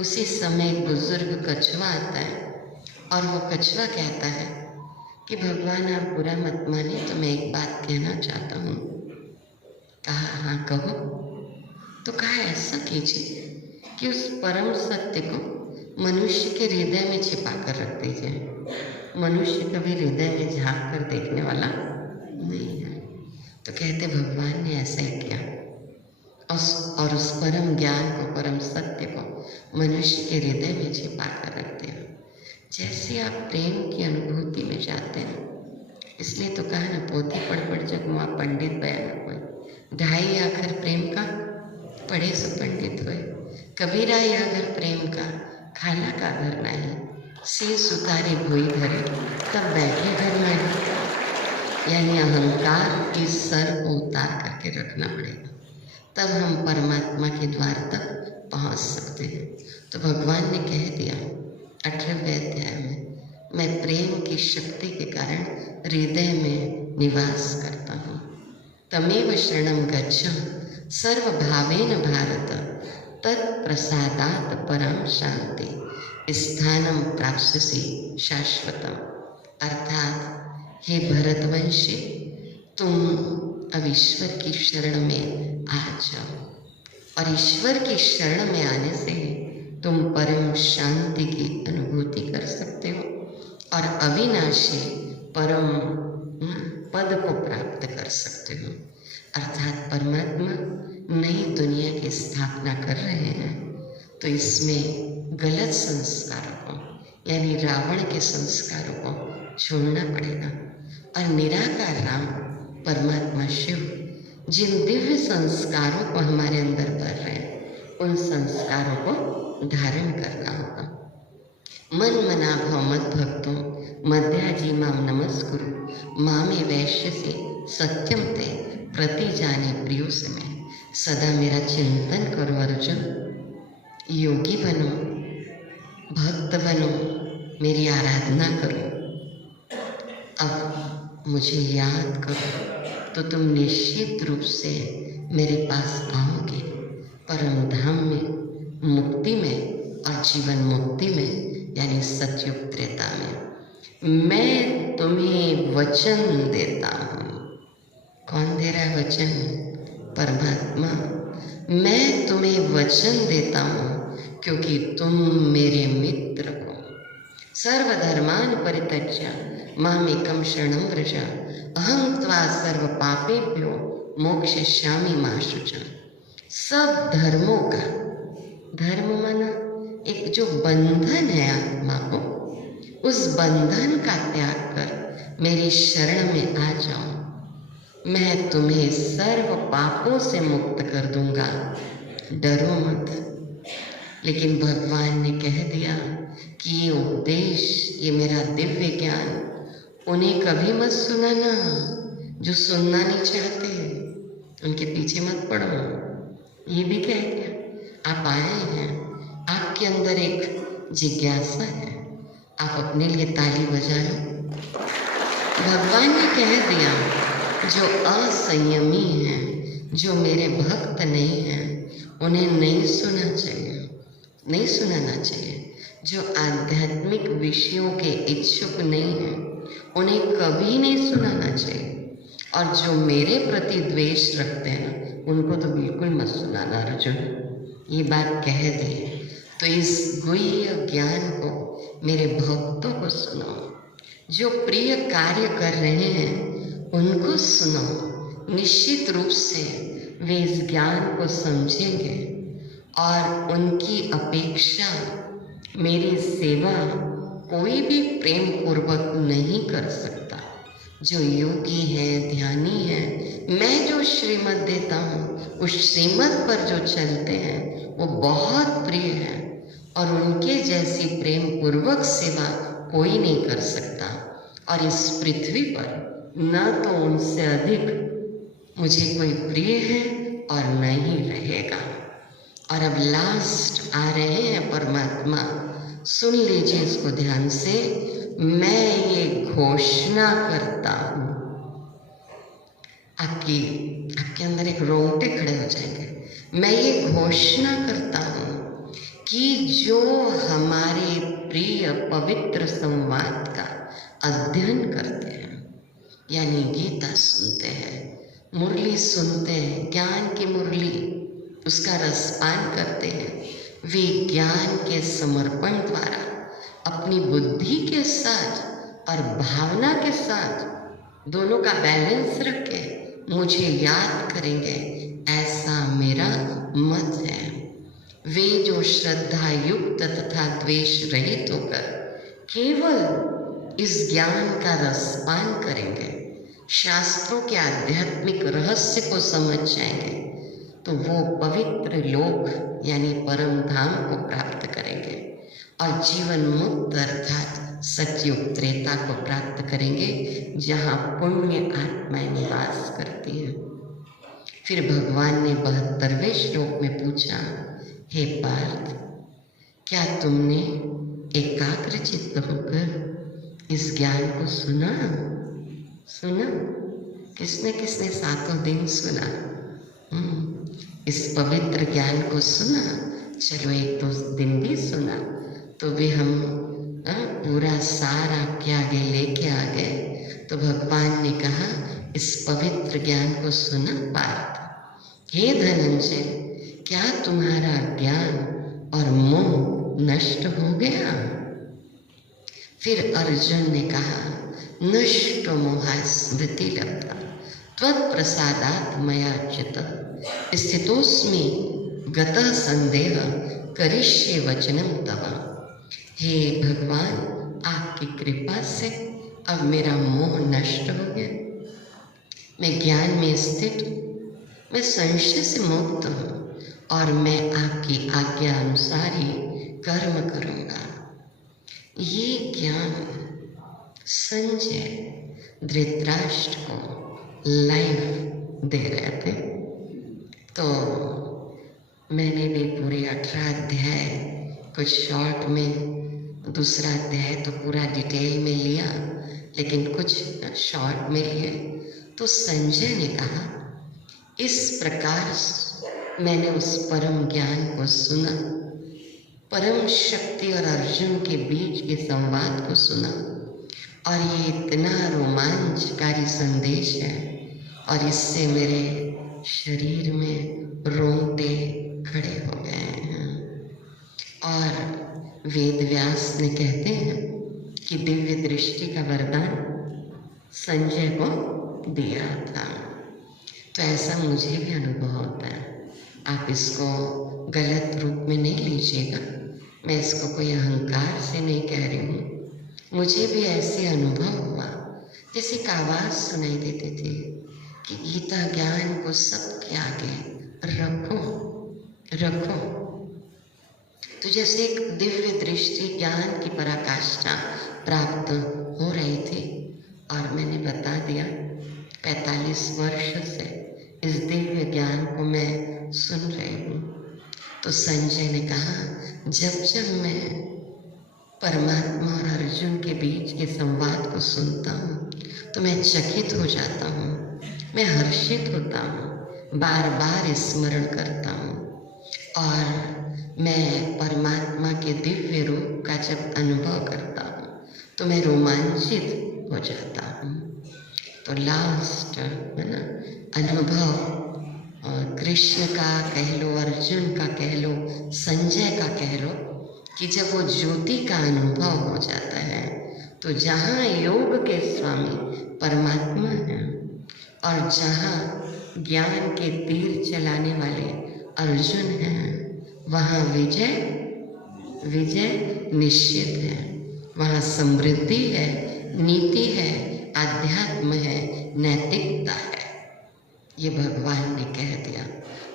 उसी समय एक बुजुर्ग कछुआ आता है और वो कछुआ कहता है कि भगवान आप बुरा मत मानिए, तो मैं एक बात कहना चाहता हूँ। कहा हाँ कहो। तो कहा ऐसा कीजिए कि उस परम सत्य को मनुष्य के हृदय में छिपा कर रख दीजिए। मनुष्य कभी हृदय में झांक कर देखने वाला नहीं है। तो कहते भगवान ने ऐसा ही किया और उस परम ज्ञान को, परम सत्य को मनुष्य के हृदय में छिपा कर रखते हैं। जैसे आप प्रेम की अनुभूति में जाते हैं, इसलिए तो कहा ना, पोथी पढ़ जगमुआ पंडित बयान हुए, ढाई आखर प्रेम का पढ़े सो पंडित हुए। कबीरा अगर प्रेम का खाना का घर नहीं, शीश उतारे भोई घरे तब बैठे घर में। यानी अहंकार के सर को उतार करके रखना पड़ेगा, तब हम परमात्मा के द्वार तक पहुंच सकते हैं। तो भगवान ने कह दिया 18वें अध्याय में, मैं प्रेम की शक्ति के कारण हृदय में निवास करता हूँ। तमेव शरणं गच्छं सर्वभावेन भारत, तत्प्रसादात् परम शांति स्थानम प्राप्स्यसि शाश्वतम। अर्थात हे भरतवंशी, तुम अब ईश्वर की शरण में आ जाओ, और ईश्वर की शरण में आने से तुम परम शांति की अनुभूति कर सकते हो और अविनाशी परम पद को प्राप्त कर सकते हो। अर्थात परमात्मा नई दुनिया की स्थापना कर रहे हैं, तो इसमें गलत संस्कारों को, यानी रावण के संस्कारों को छोड़ना पड़ेगा और निराकार राम परमात्मा शिव जिन दिव्य संस्कारों को हमारे अंदर भर रहे हैं, उन संस्कारों को धारण करना होगा। मन मना भव मत भक्तों मध्याजी माम नमस्कुरु मामे वैश्यसि सत्यम ते प्रति जाने प्रियो से मैं। सदा मेरा चिंतन करो अर्जुन, योगी बनो, भक्त बनो, मेरी आराधना करो। अब मुझे याद करो तो तुम निश्चित रूप से मेरे पास आओगे, परम धाम में, मुक्ति में और जीवन मुक्ति में, यानी सतयुग त्रेता में। मैं तुम्हें वचन देता हूँ। कौन दे रहा है वचन? परमात्मा। मैं तुम्हें वचन देता हूँ क्योंकि तुम मेरे मित्र हो। सर्वधर्मान परित्यज्य मामेकं शरणं व्रज, अहं त्वा सर्व पापेभ्यो मोक्षयिष्यामि मा शुचः। सब धर्मों का, धर्म माना एक जो बंधन है आत्मा को, उस बंधन का त्याग कर मेरी शरण में आ जाओ, मैं तुम्हें सर्व पापों से मुक्त कर दूंगा, डरो मत। लेकिन भगवान ने कह दिया कि ये उपदेश, ये मेरा दिव्य ज्ञान उन्हें कभी मत सुनाना जो सुनना नहीं चाहते, उनके पीछे मत पड़ो। ये भी कह दिया आप आए हैं, आपके अंदर एक जिज्ञासा है, आप अपने लिए ताली बजा लो। भगवान ने कह दिया जो असंयमी हैं, जो मेरे भक्त नहीं हैं, उन्हें नहीं सुनना चाहिए, नहीं सुनाना चाहिए। जो आध्यात्मिक विषयों के इच्छुक नहीं हैं, उन्हें कभी नहीं सुनाना चाहिए। और जो मेरे प्रति द्वेष रखते हैं, उनको तो बिल्कुल मत सुनाना अर्जुन। ये बात कह दी, तो इस गुह्य ज्ञान को मेरे भक्तों को सुनाओ, जो प्रिय कार्य कर रहे हैं उनको सुनो। निश्चित रूप से वे इस ज्ञान को समझेंगे और उनकी अपेक्षा मेरी सेवा कोई भी प्रेम पूर्वक नहीं कर सकता। जो योगी है, ध्यानी है, मैं जो श्रीमत देता हूँ उस श्रीमत पर जो चलते हैं वो बहुत प्रिय है, और उनके जैसी प्रेम पूर्वक सेवा कोई नहीं कर सकता। और इस पृथ्वी पर न तो उनसे अधिक मुझे कोई प्रिय है और न ही रहेगा। और अब लास्ट आ रहे हैं परमात्मा, सुन लीजिए इसको ध्यान से। मैं ये घोषणा करता हूँ, आपकी आपके अंदर एक रोंगटे खड़े हो जाएंगे। मैं ये घोषणा करता हूँ कि जो हमारे प्रिय पवित्र संवाद का अध्ययन करते हैं, यानी गीता सुनते हैं, मुरली सुनते हैं, ज्ञान की मुरली, उसका रसपान करते हैं, वे ज्ञान के समर्पण द्वारा अपनी बुद्धि के साथ और भावना के साथ दोनों का बैलेंस रख के मुझे याद करेंगे, ऐसा मेरा मत है। वे जो श्रद्धा युक्त तथा द्वेष रहित होकर केवल इस ज्ञान का रसपान करेंगे, शास्त्रों के आध्यात्मिक रहस्य को समझ जाएंगे, तो वो पवित्र लोक यानी परम धाम को प्राप्त करेंगे और जीवन मुक्त अर्थात सतयुग त्रेता को प्राप्त करेंगे, जहाँ पुण्य आत्माएं निवास करती हैं। फिर भगवान ने 72वें श्लोक में पूछा, हे पार्थ, क्या तुमने एकाग्र चित्त होकर इस ज्ञान को सुना? किसने किसने 7 दिन सुना? इस पवित्र ज्ञान को सुना? चलो 1-2 दिन भी सुना तो भी हम पूरा सार आपके आगे लेके आ गए। तो भगवान ने कहा, इस पवित्र ज्ञान को सुना पार्थ? हे धनंजय, क्या तुम्हारा ज्ञान और मोह नष्ट हो गया? फिर अर्जुन ने कहा, नष्ट मोहा स्मृति लब्धा त्वत्प्रसादात् मया चितः स्थितोस्मि गतः संदेह करिष्ये वचनम तव। हे भगवान, आपकी कृपा से अब मेरा मोह नष्ट हो गया, मैं ज्ञान में स्थित हूँ, मैं संशय से मुक्त हूँ और मैं आपकी आज्ञा अनुसार ही कर्म करूँगा। ये ज्ञान संजय धृतराष्ट्र को लाइव दे रहे थे। तो मैंने भी पूरे 18 अध्याय कुछ शॉर्ट में, दूसरा अध्याय तो पूरा डिटेल में लिया, लेकिन कुछ शॉर्ट में लिए। तो संजय ने कहा, इस प्रकार मैंने उस परम ज्ञान को सुना, परम शक्ति और अर्जुन के बीच के संवाद को सुना, और ये इतना रोमांचकारी संदेश है और इससे मेरे शरीर में रोंगटे खड़े हो गए हैं। और वेद व्यास ने कहते हैं कि दिव्य दृष्टि का वरदान संजय को दिया था। तो ऐसा मुझे भी अनुभव होता है। आप इसको गलत रूप में नहीं लीजिएगा, मैं इसको कोई अहंकार से नहीं कह रही हूँ। मुझे भी ऐसे अनुभव हुआ, जैसे एक आवाज़ सुनाई देती थी कि गीता ज्ञान को सबके आगे रखो। तो जैसे एक दिव्य दृष्टि ज्ञान की पराकाष्ठा प्राप्त हो रही थी, और मैंने बता दिया 45 वर्ष से इस दिव्य ज्ञान को मैं सुन रही हूँ। तो संजय ने कहा, जब मैं परमात्मा और अर्जुन के बीच के संवाद को सुनता हूँ तो मैं चकित हो जाता हूँ, मैं हर्षित होता हूँ, बार बार स्मरण करता हूँ, और मैं परमात्मा के दिव्य रूप का जब अनुभव करता हूँ तो मैं रोमांचित हो जाता हूँ। तो लास्ट है ना अनुभव कृष्ण का कह लो, अर्जुन का कह लो, संजय का कह लो, कि जब वो ज्योति का अनुभव हो जाता है तो जहाँ योग के स्वामी परमात्मा हैं और जहाँ ज्ञान के तीर चलाने वाले अर्जुन हैं, वहाँ विजय निश्चित है। वहाँ समृद्धि है, नीति है, आध्यात्म है, नैतिकता है। ये भगवान ने कह दिया।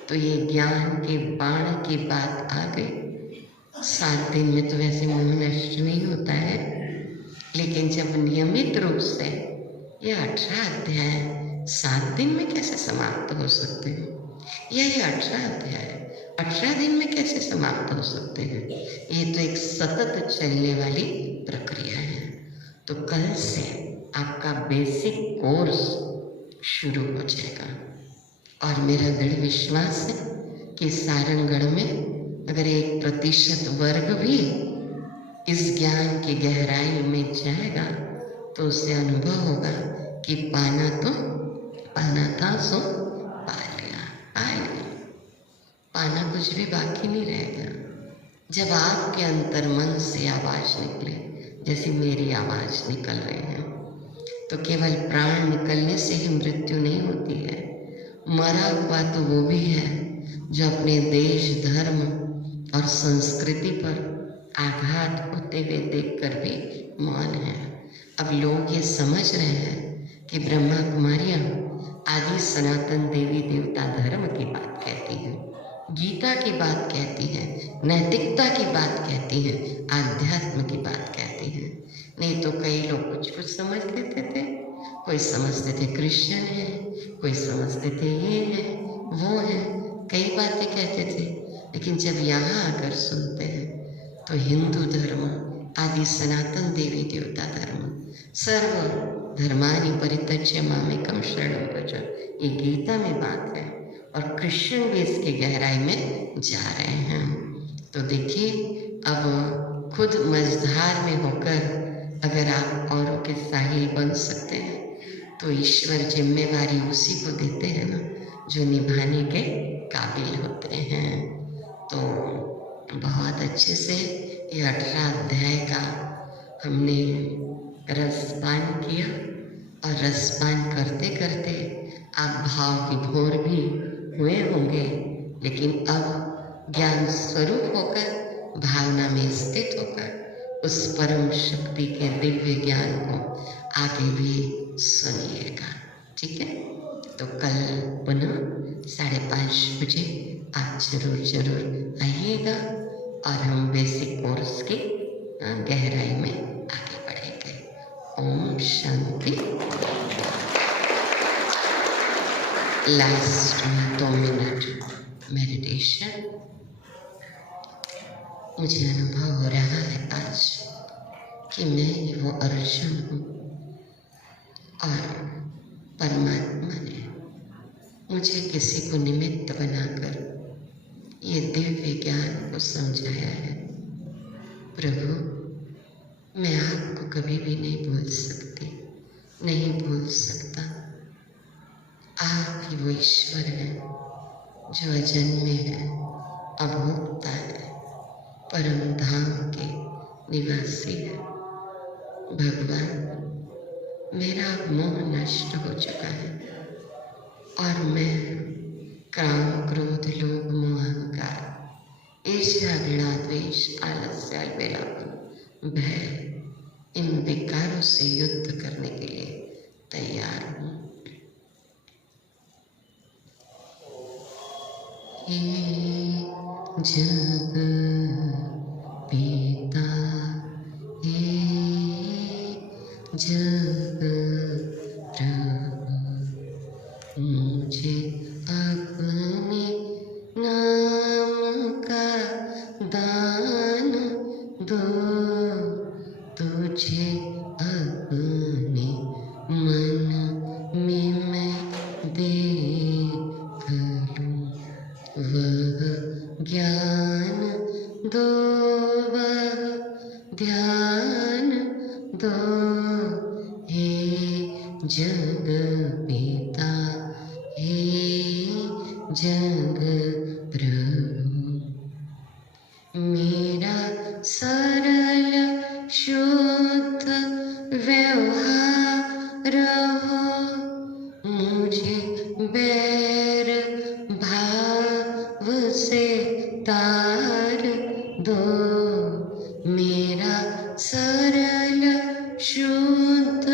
तो ये ज्ञान के बाण की बात आ गई। 7 दिन में तो वैसे मोह नष्ट नहीं होता है, लेकिन जब नियमित रूप से ये 18 अध्याय 7 दिन में कैसे समाप्त हो सकते हैं, या ये 18 अध्याय 18 दिन में कैसे समाप्त हो सकते हैं? ये तो एक सतत चलने वाली प्रक्रिया है। तो कल से आपका बेसिक कोर्स शुरू हो जाएगा। और मेरा दृढ़ विश्वास है कि सारंगढ़ में अगर 1% वर्ग भी इस ज्ञान की गहराई में जाएगा तो उसे अनुभव होगा कि पाना था सो पा लिया, पाना कुछ भी बाकी नहीं रहेगा। जब आपके अंतर मन से आवाज निकले, जैसे मेरी आवाज निकल रही है, तो केवल प्राण निकलने से ही मृत्यु नहीं होती है। मरा हुआ तो वो भी है जो अपने देश, धर्म और संस्कृति पर आघात होते हुए देखकर भी मौन है। अब लोग ये समझ रहे हैं कि ब्रह्मा कुमारियाँ आदि सनातन देवी देवता धर्म की बात कहती हैं, गीता की बात कहती है, नैतिकता की बात कहती है, आध्यात्म की बात कहती है। नहीं तो कई लोग कुछ समझ लेते थे। कोई समझते थे क्रिश्चियन है, कोई समझते थे ये है वो है, कई बातें कहते थे। लेकिन जब यहाँ आकर सुनते हैं तो हिंदू धर्म आदि सनातन देवी देवता धर्म सर्व धर्मानि परित्यज्य मामेकं शरणं व्रज, ये गीता में बात है। और कृष्ण भी इसकी गहराई में जा रहे हैं। तो देखिए, अब खुद मझधार में होकर अगर आप औरों के साहिल बन सकते हैं तो ईश्वर जिम्मेवारी उसी को देते हैं ना जो निभाने के काबिल होते हैं। तो बहुत अच्छे से ये 18 अध्याय का हमने रसपान किया, और रसपान करते करते आप भाव विभोर भी हुए होंगे। लेकिन अब ज्ञान स्वरूप होकर, भावना में स्थित होकर उस परम शक्ति के दिव्य ज्ञान को आगे भी सुनिएगा। ठीक है, तो कल पुनः 5:30 बजे आप जरूर आइएगा और हम बेसिक कोर्स की गहराई में आगे बढ़ेंगे। ओम शांति। Last 2 minute meditation. मुझे अनुभव हो रहा है आज कि मैं ही वो अर्जुन हूँ और परमात्मा ने मुझे किसी को निमित्त बनाकर ये दिव्य ज्ञान को समझाया है। प्रभु, मैं आपको कभी भी नहीं भूल सकती, नहीं भूल सकता। आप ही वो ईश्वर हैं जो अजन्मे है, अभोक्ता है, परम धाम के निवासी है। भगवान, मेरा मोह नष्ट हो चुका है और मैं काम, क्रोध, लोभ, मोह, अहंकार, ईर्ष्या, घृणा, द्वेष, आलस्य, अलबेलापन, भय, इन विकारों से युद्ध करने के लिए तैयार हूँ। हे जग पिता, हे जग प्रभु, मुझे अपने नाम का दान दो, तुझे अपने मन में मैं देख लूं। वह ज्ञान दो, वह ध्यान दो, हे जग पिता, हे जग प्रभु। मेरा सरल शुद्ध व्यवहार हो, मुझे बैर भाव से तार दो। मेरा सरल शुद्ध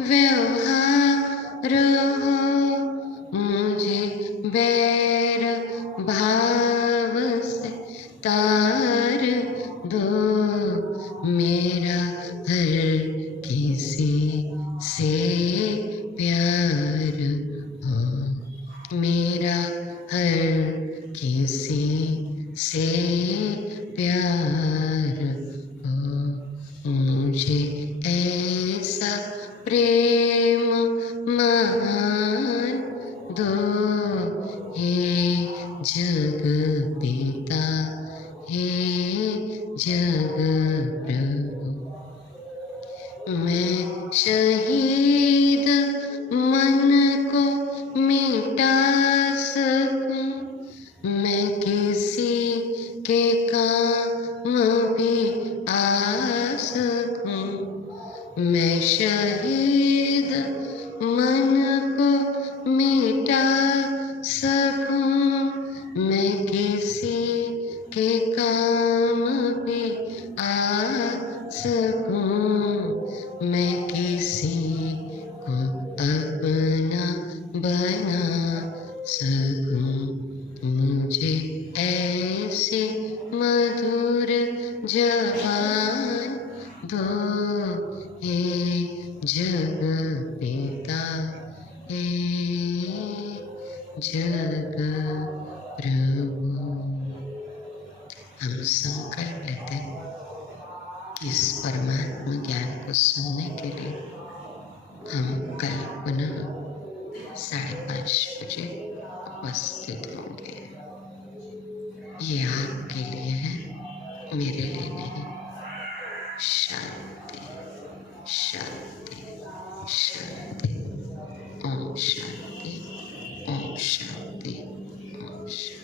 व्यवहार हो, मुझे बैर भाव से तार दो। मेरा हर किसी से प्यार हो, मेरा हर किसी से प्यार हो, मुझे ऐसा प्रेम महान जग प्रभु। हम संकल्प लेते हैं कि इस परमात्मा ज्ञान को सुनने के लिए हम कल पुनः 5:30 बजे उपस्थित होंगे। ये आपके लिए है, मेरे लिए नहीं। शांति शांति शांति। ओम शांति।